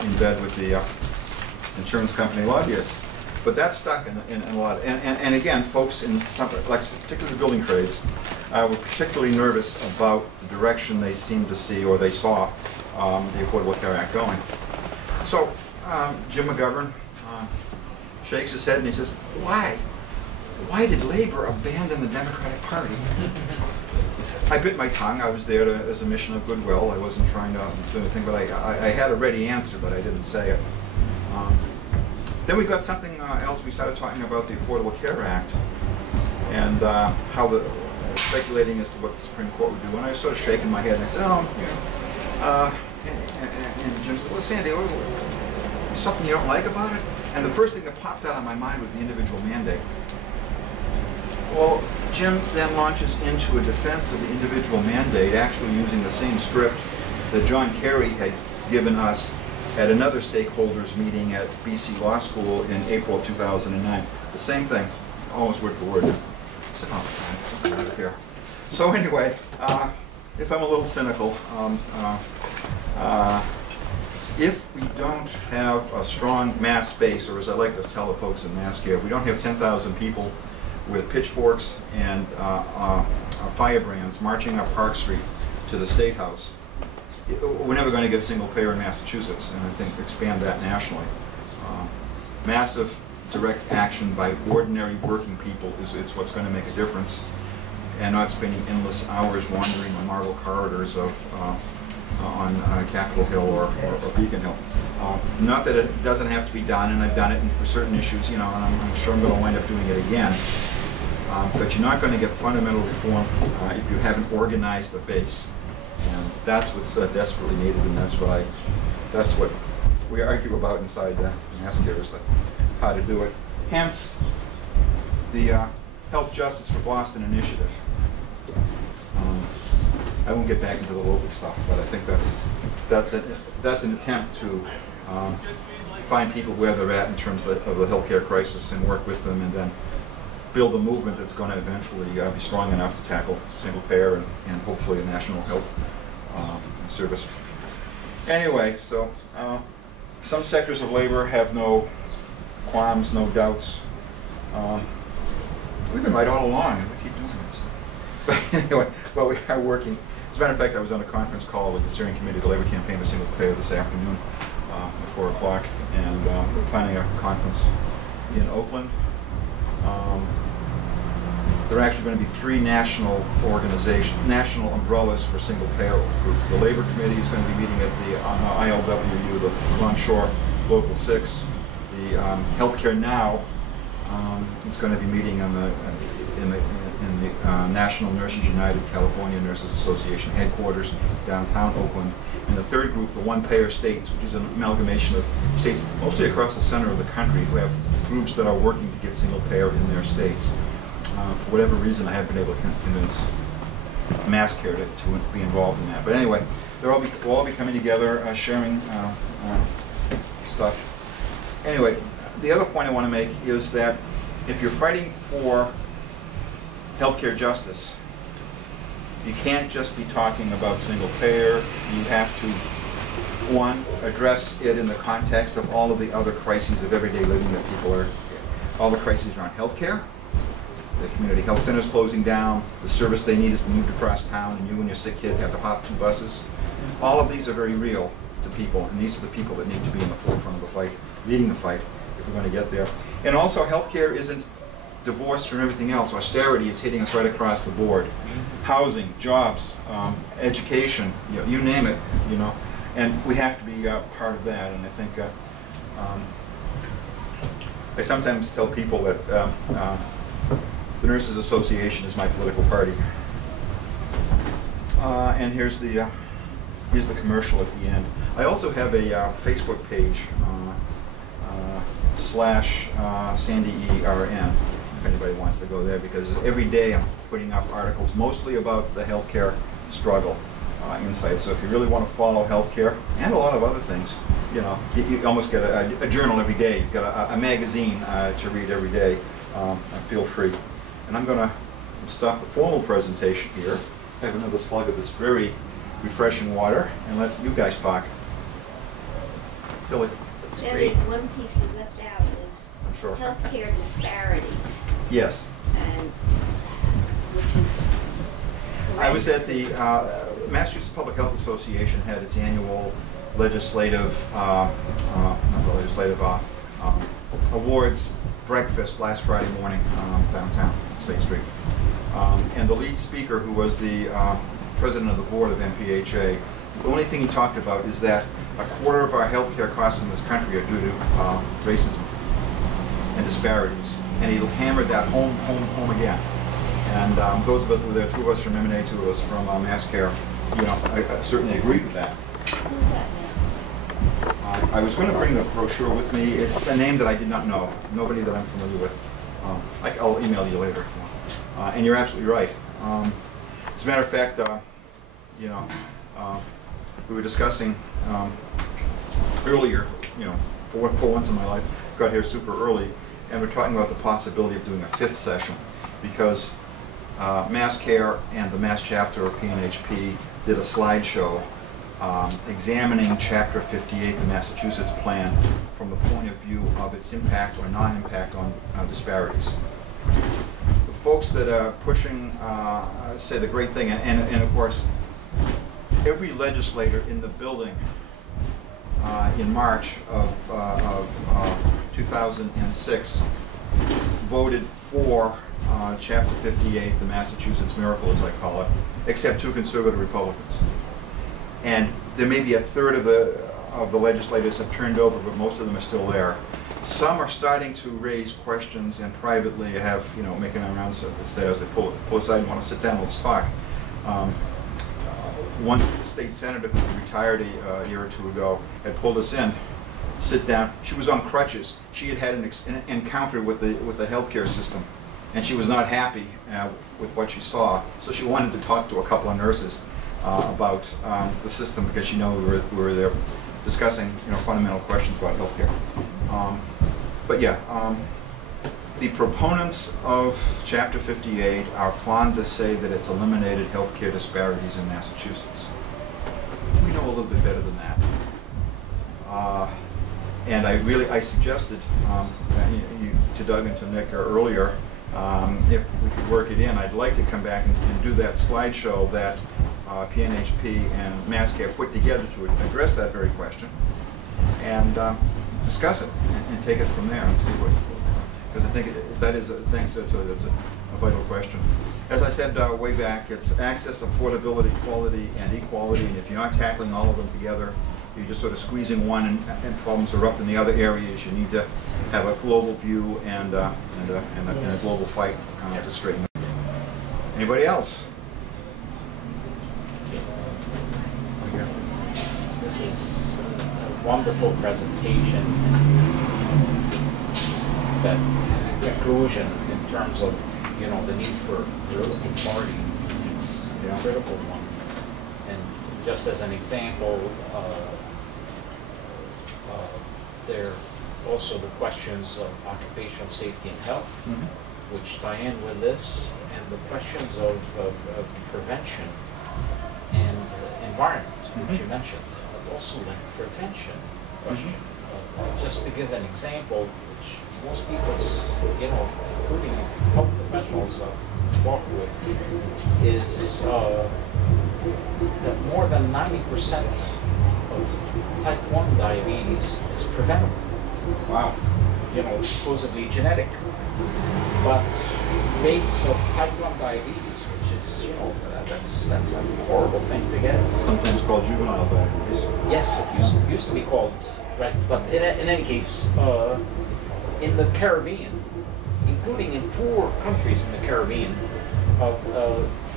in bed with the insurance company lobbyists. But that stuck in a lot. And again, folks in some, like particularly the building trades, were particularly nervous about the direction they seemed to see, or they saw, the Affordable Care Act going. So Jim McGovern shakes his head and he says, why? why did labor abandon the Democratic Party? I bit my tongue. I was there as a mission of goodwill. I wasn't trying to do anything, but I had a ready answer, but I didn't say it. Then we got something else. We started talking about the Affordable Care Act and how speculating as to what the Supreme Court would do. And I was sort of shaking my head and I said, oh, you know, and Jim said, well, Sandy, something you don't like about it? And the first thing that popped out of my mind was the individual mandate. Well, Jim then launches into a defense of the individual mandate, actually using the same script that John Kerry had given us at another stakeholders meeting at BC Law School in April of 2009. The same thing, almost word for word. So, I don't care. So anyway, if I'm a little cynical, if we don't have a strong mass base, or as I like to tell the folks in mass care, if we don't have 10,000 people with pitchforks and firebrands marching up Park Street to the State House, we're never going to get single payer in Massachusetts, and I think expand that nationally. Massive direct action by ordinary working people it's what's going to make a difference, and not spending endless hours wandering the marble corridors of on Capitol Hill or Beacon Hill. Not that it doesn't have to be done, and I've done it for certain issues, you know, and I'm sure I'm going to wind up doing it again. But you're not going to get fundamental reform if you haven't organized the base, and that's what's desperately needed, and that's what we argue about inside mass care, is how to do it. Hence, the Health Justice for Boston initiative. I won't get back into the local stuff, but I think that's an attempt to find people where they're at in terms of the healthcare crisis and work with them, and then build a movement that's going to eventually be strong enough to tackle single payer and hopefully a national health service. Anyway, so some sectors of labor have no qualms, no doubts. We've been right all along, and we keep doing this. But anyway, well, we are working. As a matter of fact, I was on a conference call with the steering committee of the Labor Campaign for Single Payer this afternoon at 4 o'clock, and we're planning a conference in Oakland. There are actually going to be 3 national umbrellas for single payer groups. The Labor Committee is going to be meeting at the ILWU, the Longshore Local 6. The Healthcare Now is going to be meeting on in the National Nurses United California Nurses Association headquarters downtown Oakland. And the third group, the One Payer States, which is an amalgamation of states mostly across the center of the country who have groups that are working to get single payer in their states. For whatever reason, I haven't been able to convince mass care to be involved in that. But anyway, we'll all be coming together, sharing stuff. Anyway, the other point I want to make is that if you're fighting for healthcare justice, you can't just be talking about single payer. You have to, one, address it in the context of all of the other crises of everyday living that people are, all the crises around healthcare, the community health centers closing down, the service they need has been moved across town, and you and your sick kid have to hop 2 buses. All of these are very real to people, and these are the people that need to be in the forefront of the fight, leading the fight, if we're going to get there. And also, healthcare isn't divorced from everything else. Austerity is hitting us right across the board. Housing, jobs, education, you name it, you know. And we have to be part of that. And I think I sometimes tell people that the Nurses Association is my political party. And here's the commercial at the end. I also have a Facebook page / Sandy ERN. If anybody wants to go there, because every day I'm putting up articles mostly about the healthcare struggle insight. So if you really want to follow healthcare and a lot of other things, you know, you almost get a journal every day. You've got a magazine to read every day. Feel free. And I'm going to stop the formal presentation here. I have another slug of this very refreshing water, and let you guys talk. Billy. Sandy, one piece you left out is Sure. healthcare disparities. Yes. And which is I was at the Massachusetts Public Health Association had its annual legislative, awards breakfast last Friday morning downtown on State Street. And the lead speaker, who was the president of the board of MPHA, the only thing he talked about is that a quarter of our healthcare costs in this country are due to racism and disparities. And he hammered that home again. And those of us that were there, 2 of us from M&A, 2 of us from Mass Care, you know, I certainly agree with that. Who's that now? I was going to bring the brochure with me. It's a name that I did not know. Nobody that I'm familiar with. I'll email you later if you want. And you're absolutely right. As a matter of fact, you know, we were discussing earlier, you know, for once in my life, got here super early, and we're talking about the possibility of doing a 5th session because Mass Care and the Mass chapter of PNHP did a slideshow examining Chapter 58, the Massachusetts plan, from the point of view of its impact or non-impact on disparities. The folks that are pushing say the great thing, and of course, every legislator in the building in March of 2006 voted for Chapter 58, the Massachusetts Miracle, as I call it, except 2 conservative Republicans. And there may be a third of the legislators have turned over, but most of them are still there. Some are starting to raise questions and privately have, you know, making their rounds upstairs. They pull aside and want to sit down, let's talk. One state senator who retired a year or 2 ago had pulled us in, sit down. She was on crutches. She had had an encounter with the healthcare system, and she was not happy with what she saw. So she wanted to talk to a couple of nurses about the system because she knew we were there discussing, you know, fundamental questions about healthcare. But yeah, the proponents of Chapter 58 are fond to say that it's eliminated healthcare disparities in Massachusetts. We know a little bit better than that. And I suggested to Doug and to Nick earlier, if we could work it in, I'd like to come back and do that slideshow that PNHP and Mass Care put together to address that very question, and discuss it and take it from there and see what. Because I think that's a vital question. As I said way back, it's access, affordability, quality, and equality. And if you're not tackling all of them together, you're just sort of squeezing one, and problems erupt in the other areas. You need to have a global view and a global fight to straighten it. Anybody else? This is a wonderful presentation. That conclusion in terms of, you know, the need for political party is a critical one. And just as an example, there are also the questions of occupational safety and health, which tie in with this, and the questions of prevention and environment, which you mentioned. Also the prevention question. Just to give an example, which most people, you know, including health professionals I've talked with, is that more than 90% of type 1 diabetes is preventable. Wow. You know, supposedly genetic. But rates of type 1 diabetes, which is, you know, that's a horrible thing to get. Sometimes called juvenile diabetes. Yes, it used to be called, right, but in any case, in the Caribbean, including in poor countries in the Caribbean,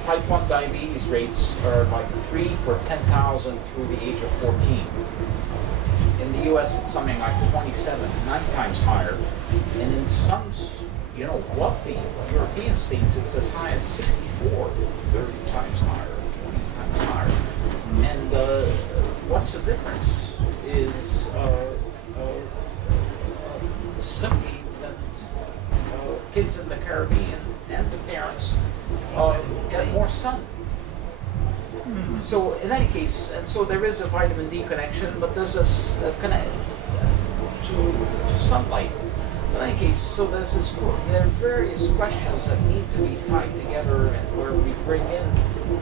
type 1 diabetes rates are like 3 per 10,000 through the age of 14. In the US, it's something like 27, 9 times higher. And in some, you know, wealthy European states, it's as high as 64, 30 times higher, 20 times higher. And what's the difference is simply that kids in the Caribbean and the parents get more sun. So in any case, and so there is a vitamin D connection, but there's a connection to sunlight. In any case, so there are various questions that need to be tied together, and where we bring in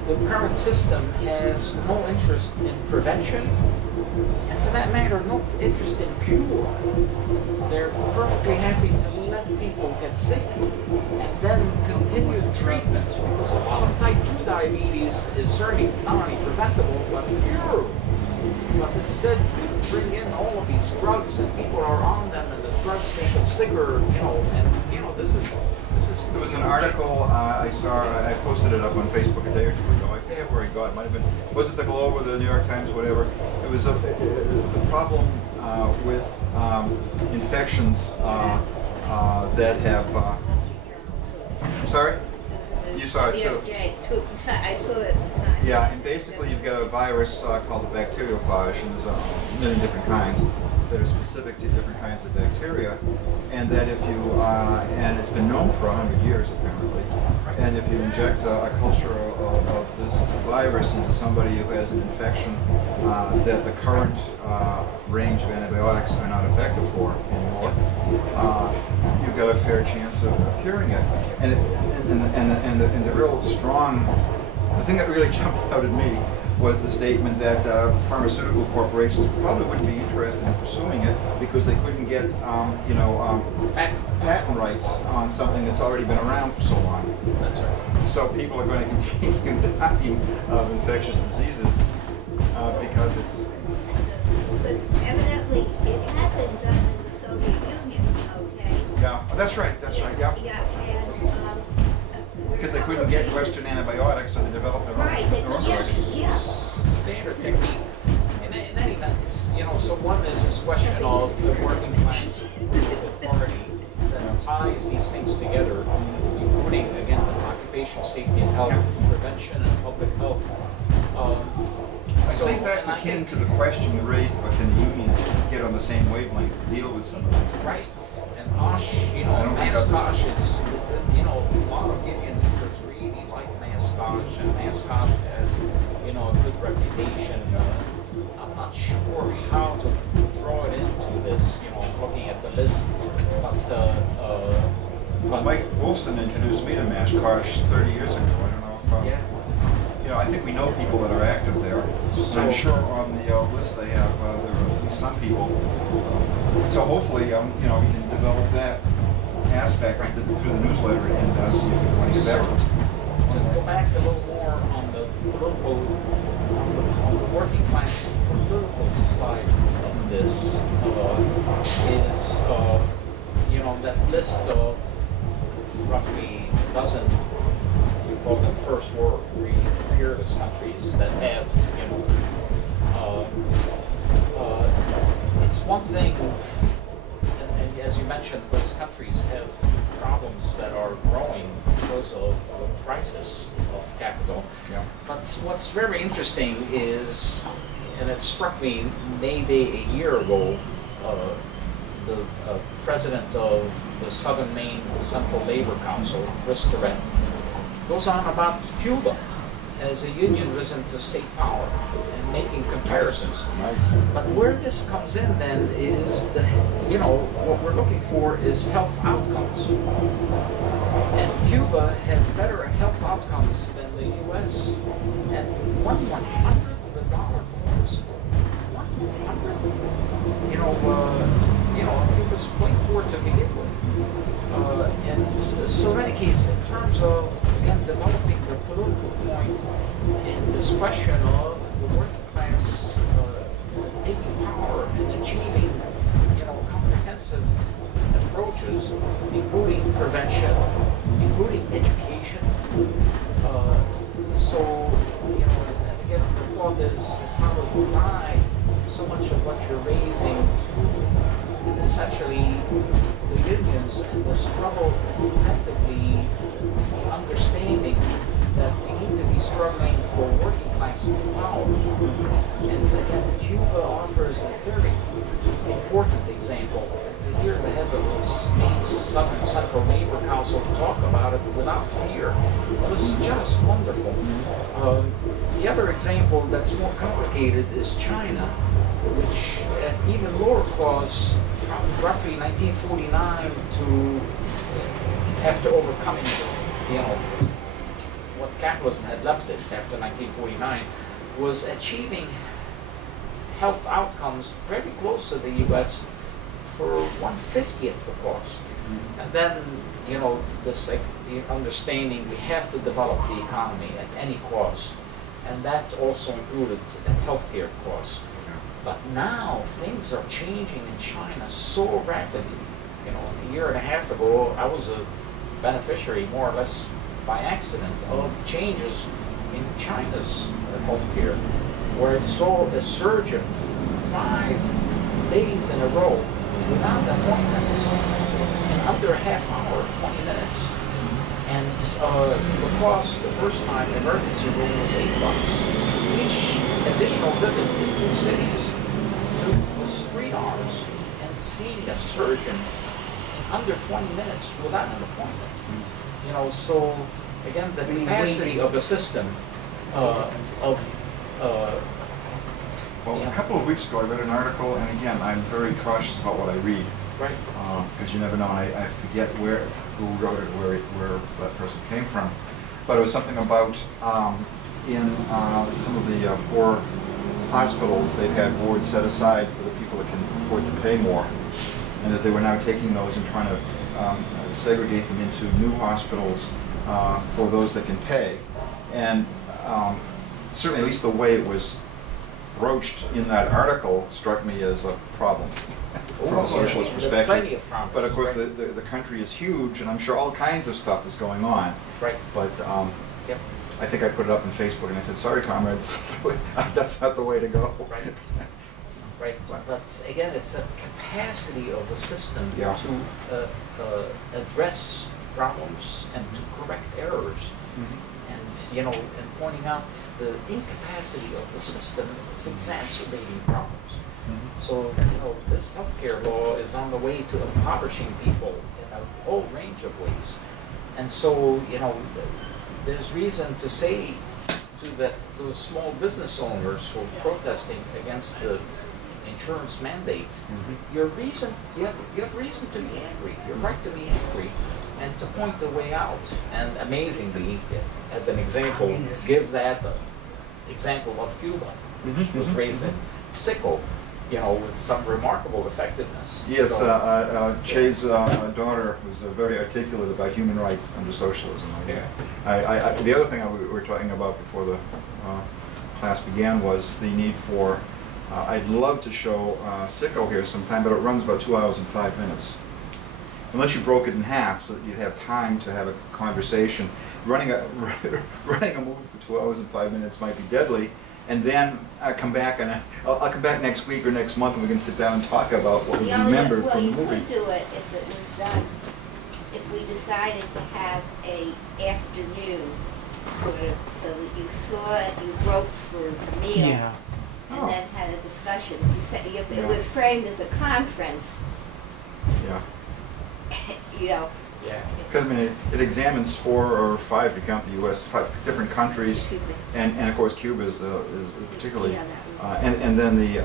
the current system has no interest in prevention, and for that matter, no interest in cure. They're perfectly happy to let people get sick and then continue treatment, because a lot of type 2 diabetes is certainly not only preventable but curable. But instead, you bring in all of these drugs and people are on them, and the drugs make them sicker, this is. There was an article I saw, I posted it up on Facebook a day or two ago. I forget where I got it. Might have been, was it the Globe or the New York Times, whatever. It was the problem with infections that have. I'm sorry? You saw it too. I saw it at the time. Yeah, and basically you've got a virus called the bacteriophage, and there's a million different kinds that are specific to different kinds of bacteria, and that if you, and it's been known for 100 years apparently, and if you inject a culture of this virus into somebody who has an infection that the current range of antibiotics are not effective for anymore, you've got a fair chance of curing it. And the real strong, the thing that really jumped out at me was the statement that pharmaceutical corporations probably wouldn't be interested in pursuing it because they couldn't get, patent rights on something that's already been around for so long. That's right. So people are going to continue dying of infectious diseases because it's. But evidently, it had been done in the Soviet Union. Okay. Yeah, that's right. That's right. Yeah. Yeah, and. Because they couldn't get Western antibiotics, so they developed their own. Right. drugs. Yeah. Standard technique. In any event, so one is this question of the working class political party that ties these things together, including, again, occupational safety and health, prevention and public health. I think that's akin to the question you raised about can the unions get on the same wavelength to deal with some of these things. Right. And Osh, Mass Osh is, a lot of union leaders really like Mass Osh, and Mass Osh has, a good reputation. I'm not sure how to draw it into this, looking at the list, but Mike Wolfson introduced me to Mashkosh 30 years ago. I don't know if, I think we know people that are active there. And I'm sure on the list they have, there are at least some people. So hopefully, we can develop that aspect through the newsletter and see if we want to get back to it. To go back a little more on the political, on the working class political side of this is, that list of roughly a dozen, we call them first world, peerless countries that have, it's one thing, and as you mentioned, those countries have problems that are growing because of the crisis of capital. Yeah. But what's very interesting is, and it struck me May Day a year ago, the president of the Southern Maine Central Labor Council, Chris Durrett, goes on about Cuba as a union risen to state power and making comparisons. Nice. But where this comes in then is what we're looking for is health outcomes. And Cuba has better health outcomes than the U.S. And 1/100th the dollar cost. 1/100th. Cuba's quite poor to begin with. And so in any case, in terms of, again, developing the political point in this question of the working class taking power and achieving, comprehensive approaches, including prevention, including education. And again, the thought is how to tie so much of what you're raising to essentially the unions and the struggle, effectively the understanding that we need to be struggling for working class power. And again, Cuba offers a very important example. To hear the head of this Maine Southern Central Labor Council talk about it without fear was just wonderful. The other example that's more complicated is China, which at even lower costs from roughly 1949 to after overcoming, what capitalism had left it after 1949, was achieving health outcomes very close to the U.S. for 1/50th the cost. And then, you know, this the understanding we have to develop the economy at any cost, and that also included at healthcare costs. But now things are changing in China so rapidly. You know, a year and a half ago, I was a beneficiary, more or less by accident, of changes in China's healthcare, where I saw a surgeon 5 days in a row without appointment in under a half hour, 20 minutes. And the cost the first time emergency room was $8. Each additional visit in 2 cities was $3. And seeing a surgeon in under 20 minutes without an appointment. You know, so again, the capacity of the system Well, a couple of weeks ago I read an article, and again, I'm very cautious about what I read. Right. Because you never know, and I forget who wrote it, where that person came from. But it was something about in some of the poor hospitals, they've had wards set aside for the people that can afford to pay more, and that they were now taking those and trying to segregate them into new hospitals for those that can pay. And certainly, at least the way it was broached in that article struck me as a problem from a socialist perspective. But of course, the country is huge, and I'm sure all kinds of stuff is going on. Right. But I think I put it up on Facebook, and I said, "Sorry, comrades, that's not the way to go." Right. Right. But again, it's a capacity of the system to address problems and to correct errors. And, you know, and pointing out the incapacity of the system, it's exacerbating problems. So, you know, this healthcare law is on the way to impoverishing people in a whole range of ways. And so, you know, there's reason to say to those small business owners who are protesting against the insurance mandate, you have reason to be angry. You're right to be angry, and to point the way out. And amazingly, as an example, give that example of Cuba, which was raised in sicko, you know, with some remarkable effectiveness. Yes, So, Che's daughter was very articulate about human rights under socialism. The other thing we were talking about before the class began was the need for, I'd love to show sicko here sometime, but it runs about 2 hours and 5 minutes. Unless you broke it in half so that you'd have time to have a conversation. Running a movie for 2 hours and 5 minutes might be deadly, and then I'll come back next week or next month, and we can sit down and talk about what we remembered from the movie. Well, you could do it if it was done, if we decided to have a afternoon sort of, so that you saw it, you broke for a meal, and then had a discussion. You said it was framed as a conference. Yeah. You know. Yeah. Because I mean, it examines 4 or 5, if you count the U.S., 5 different countries, and of course Cuba is particularly, and then the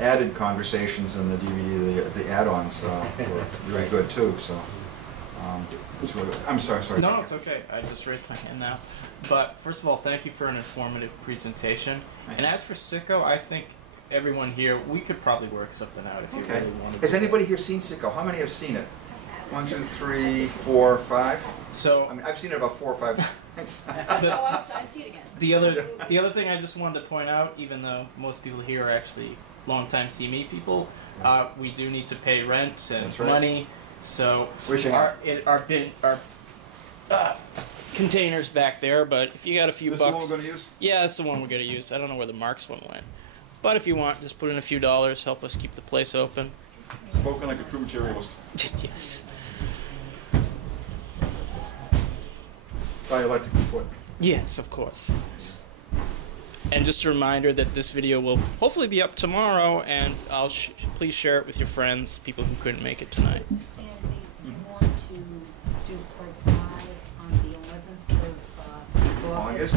added conversations in the DVD, the add-ons were really good too. So it's really, I'm sorry. No, it's okay. I just raised my hand now. But first of all, thank you for an informative presentation. And as for sicko, I think everyone here, we could probably work something out if you really wanted to. Has anybody here seen sicko? How many have seen it? 1, 2, 3, 4, 5. So I mean, I've seen it about 4 or 5 times. I see it again. The other thing I just wanted to point out, even though most people here are actually long-time CME people, we do need to pay rent and money. So our containers back there. But if you got a few bucks, this the one we're going to use? Yeah, that's the one we're going to use. I don't know where the Marks one went, but if you want, just put in a few dollars, help us keep the place open. Spoken like a true materialist. Yes. Dialectic report. Yes, of course. And just a reminder that this video will hopefully be up tomorrow, and please share it with your friends, people who couldn't make it tonight. Sandy, you want to do part 5 on the 11th of August?